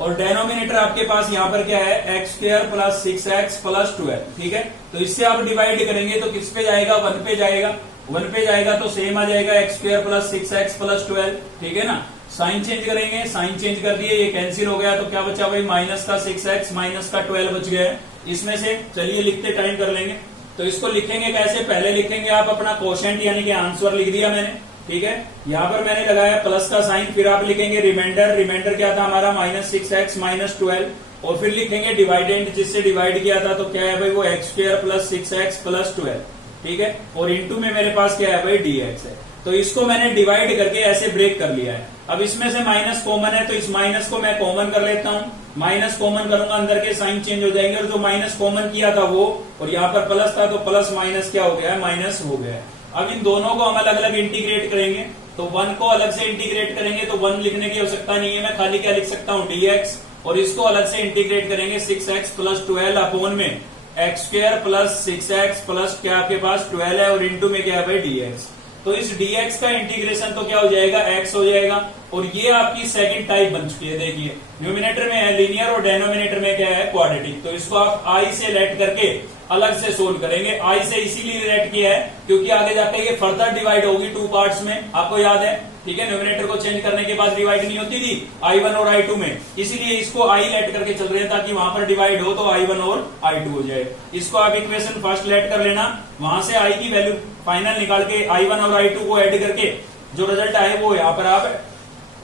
और डेनोमिनेटर आपके पास यहाँ पर क्या है, x square plus 6x plus 12, ठीक है। तो इससे आप डिवाइड करेंगे तो किस पे जाएगा, 1 पे जाएगा, 1 पे जाएगा तो सेम आ जाएगा x square plus 6x plus 12, ठीक है ना। साइन चेंज करेंगे, साइन चेंज कर दिए, ये कैंसिल हो गया, तो क्या बचा भाई माइनस का 6x माइनस का 12 बच गया है। इसमें से चलिए लिखते टाइम कर लेंगे। तो इसको लिखेंगे कैसे, पहले लिखेंगे आप अपना कोशेंट यानी कि आंसर लिख दिया मैंने, ठीक है। यहाँ पर मैंने लगाया प्लस का साइन, फिर आप लिखेंगे रिमाइंडर, रिमाइंडर क्या था हमारा माइनस 6x माइनस 12, और फिर लिखेंगे डिवाइडेंड, जिससे डिवाइड किया था तो क्या है भाई वो x square plus 6x plus 12, ठीक है। और इंटू में मेरे पास क्या है भाई dx है। तो इसको मैंने डिवाइड करके ऐसे ब्रेक कर लिया है। अब इसमें से माइनस कॉमन है, तो इस माइनस को मैं कॉमन कर लेता हूं, माइनस कॉमन करूंगा, अंदर के साइन चेंज हो जाएंगे, और जो माइनस कॉमन किया था वो, और यहाँ पर प्लस था तो प्लस माइनस क्या हो गया है, माइनस हो गया है। अब इन दोनों को हम अलग अलग इंटीग्रेट करेंगे, तो 1 को अलग से इंटीग्रेट करेंगे तो 1 लिखने की आवश्यकता नहीं है, मैं खाली क्या लिख सकता हूँ dx, और इसको अलग से इंटीग्रेट करेंगे 6x प्लस 12 अपोन में x square plus 6x plus क्या आपके पास 12 है, और इंटू में क्या है भाई dx। तो इस dx का इंटीग्रेशन तो क्या हो जाएगा, x हो जाएगा, और ये आपकी सेकंड टाइप बन चुकी है। देखिए न्यूमिनेटर में है लीनियर और डेनोमिनेटर में क्या है क्वाड्रेटिक। तो इसको आप i से लेट करके अलग से सोल्व करेंगे। i से इसीलिए लेट किया है क्योंकि आगे जाकर ये फर्दर डिवाइड होगी 2 पार्ट्स में, आपको याद है, ठीक है। न्यूमिनेटर को चेंज करने के बाद डिवाइड नहीं होती थी i1 और i2 में, इसीलिए इसको i लेट करके चल रहे हैं ताकि वहां पर डिवाइड हो तो i1 और i2 हो जाए। इसको आप इक्वेशन फर्स्ट लेट कर लेना, वहां से i की वैल्यू फाइनल निकाल के i1 और i2 को ऐड करके जो रिजल्ट आए वो यहाँ पर आप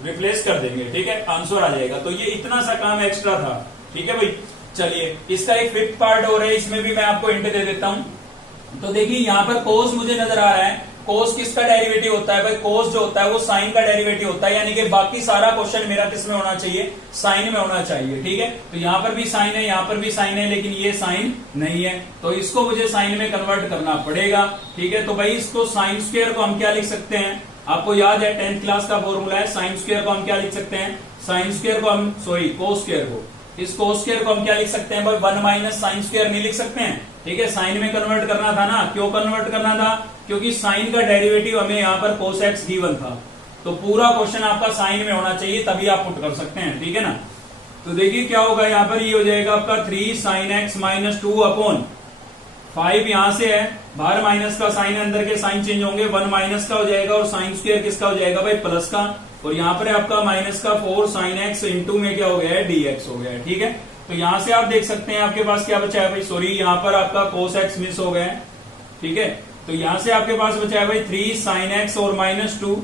रिप्लेस कर देंगे, ठीक है, आंसर आ जाएगा। तो ये इतना सा काम एक्स्ट्रा था, ठीक है भाई। चलिए इसका एक फिफ्थ पार्ट हो रहा है, इसमें भी मैं आपको हिंट दे देता हूं। तो देखिए यहाँ पर कोस मुझे नजर आ रहा है, कोस किसका डेरिवेटिव होता है भाई, कोस जो होता है वो साइन का डेरिवेटिव होता है, यानी कि बाकी सारा क्वेश्चन मेरा किस में होना चाहिए, साइन में होना चाहिए, ठीक है। तो यहाँ पर भी साइन है, यहाँ पर भी साइन है, लेकिन ये साइन नहीं है, तो इसको मुझे साइन में कन्वर्ट करना पड़ेगा, ठीक है। तो भाई इसको साइन स्क्वायर को हम क्या लिख सकते हैं, आपको याद है 10th क्लास का फॉर्मूला है, साइन स्क्वायर को हम क्या लिख सकते हैं, साइन स्क्वायर को हम कोस स्क्वायर को, इस कोस स्क्वायर को हम क्या लिख सकते हैं भाई 1 माइनस साइन स्क्वायर नहीं लिख सकते हैं, ठीक है। साइन में कन्वर्ट करना था ना, क्यों कन्वर्ट करना था, क्योंकि साइन का डेरिवेटिव हमें यहाँ पर कोस एक्स गिवन था, तो पूरा क्वेश्चन आपका साइन में होना चाहिए, तभी आप पुट कर सकते हैं, ठीक है ना। तो देखिए क्या होगा, यहाँ पर ये हो जाएगा आपका 3 साइन एक्स माइनस 2 अपॉन 5, यहां से है बाहर माइनस का साइन, अंदर के साइन चेंज होंगे, 1 माइनस का हो जाएगा और साइन स्क्वायर किसका हो जाएगा भाई प्लस का, और यहाँ पर आपका माइनस का 4 साइन एक्स इंटू में क्या हो गया है dx हो गया है, ठीक है। तो यहां से आप देख सकते हैं आपके पास क्या बचा है भाई, सॉरी यहाँ पर आपका कोस एक्स मिस हो गया है, ठीक है। तो यहां से आपके पास बचा है भाई 3 साइन एक्स और माइनस 2,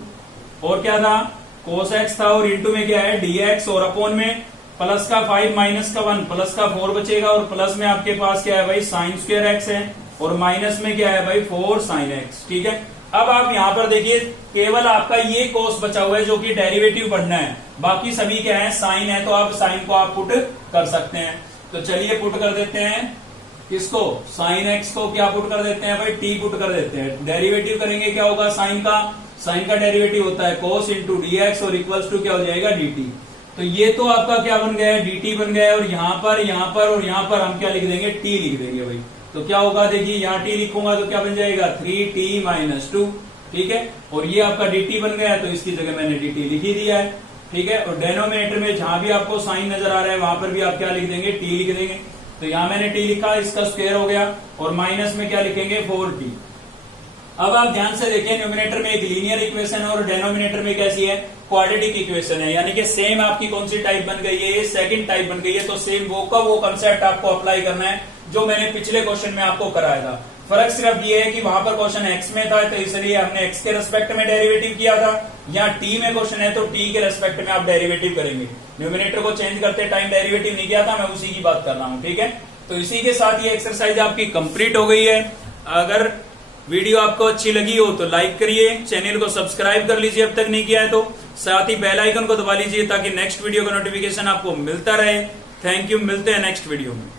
और क्या था कोस एक्स था, और इंटू में क्या है dx, और अपोन में प्लस का 5 माइनस का 1 प्लस का 4 बचेगा, और प्लस में आपके पास क्या है भाई साइन स्क्वायर एक्स है, और माइनस में क्या है भाई 4 साइन एक्स, ठीक है। अब आप यहाँ पर देखिए केवल आपका ये कोस बचा हुआ है जो कि डेरिवेटिव पढ़ना है, बाकी सभी क्या है साइन है, तो आप साइन को आप पुट कर सकते हैं। तो चलिए पुट कर देते हैं किसको, साइन एक्स को क्या पुट कर देते हैं भाई टी पुट कर देते हैं। डेरिवेटिव करेंगे क्या होगा साइन का डेरिवेटिव होता है कोस इंटू dx, और इक्वल्स टू क्या हो जाएगा dt। तो ये तो आपका क्या बन गया है dt बन गया है, और यहाँ पर और यहाँ पर हम क्या लिख देंगे t लिख देंगे भाई। तो क्या होगा देखिए यहाँ t लिखूंगा तो क्या बन जाएगा 3t माइनस 2, ठीक है, और ये आपका dt बन गया है, तो इसकी जगह मैंने dt लिख ही दिया है, ठीक है। और डेनोमिनेटर में जहां भी आपको साइन नजर आ रहा है वहां पर भी आप क्या लिख देंगे t लिख देंगे। तो यहाँ मैंने t लिखा, इसका स्क्वायर हो गया, और माइनस में क्या लिखेंगे 4t। अब आप ध्यान से देखिए न्यूमिनेटर में एक लीनियर इक्वेशन है और डेनोमिनेटर में कैसी है क्वाड्रेटिक इक्वेशन है, यानी कि सेम आपकी कौन सी टाइप बन गई है, ये सेकंड टाइप बन गई है। तो सेम वो का वो कंसेप्ट आपको अप्लाई करना है जो मैंने पिछले क्वेश्चन में आपको कराया था। फर्क सिर्फ ये है कि वहां पर क्वेश्चन एक्स में था तो इसलिए हमने एक्स के रेस्पेक्ट में डेरिवेटिव किया था, यहाँ टी में क्वेश्चन है तो टी के रेस्पेक्ट में आप डेरिवेटिव करेंगे। न्यूमिनेटर को चेंज करते टाइम डेरिवेटिव नहीं किया था, मैं उसी की बात कर रहा हूँ, ठीक है। तो इसी के साथ ये एक्सरसाइज आपकी कंप्लीट हो गई है। अगर वीडियो आपको अच्छी लगी हो तो लाइक करिए, चैनल को सब्सक्राइब कर लीजिए अब तक नहीं किया है तो, साथ ही बेल आइकन को दबा लीजिए ताकि नेक्स्ट वीडियो का नोटिफिकेशन आपको मिलता रहे। थैंक यू, मिलते हैं नेक्स्ट वीडियो में।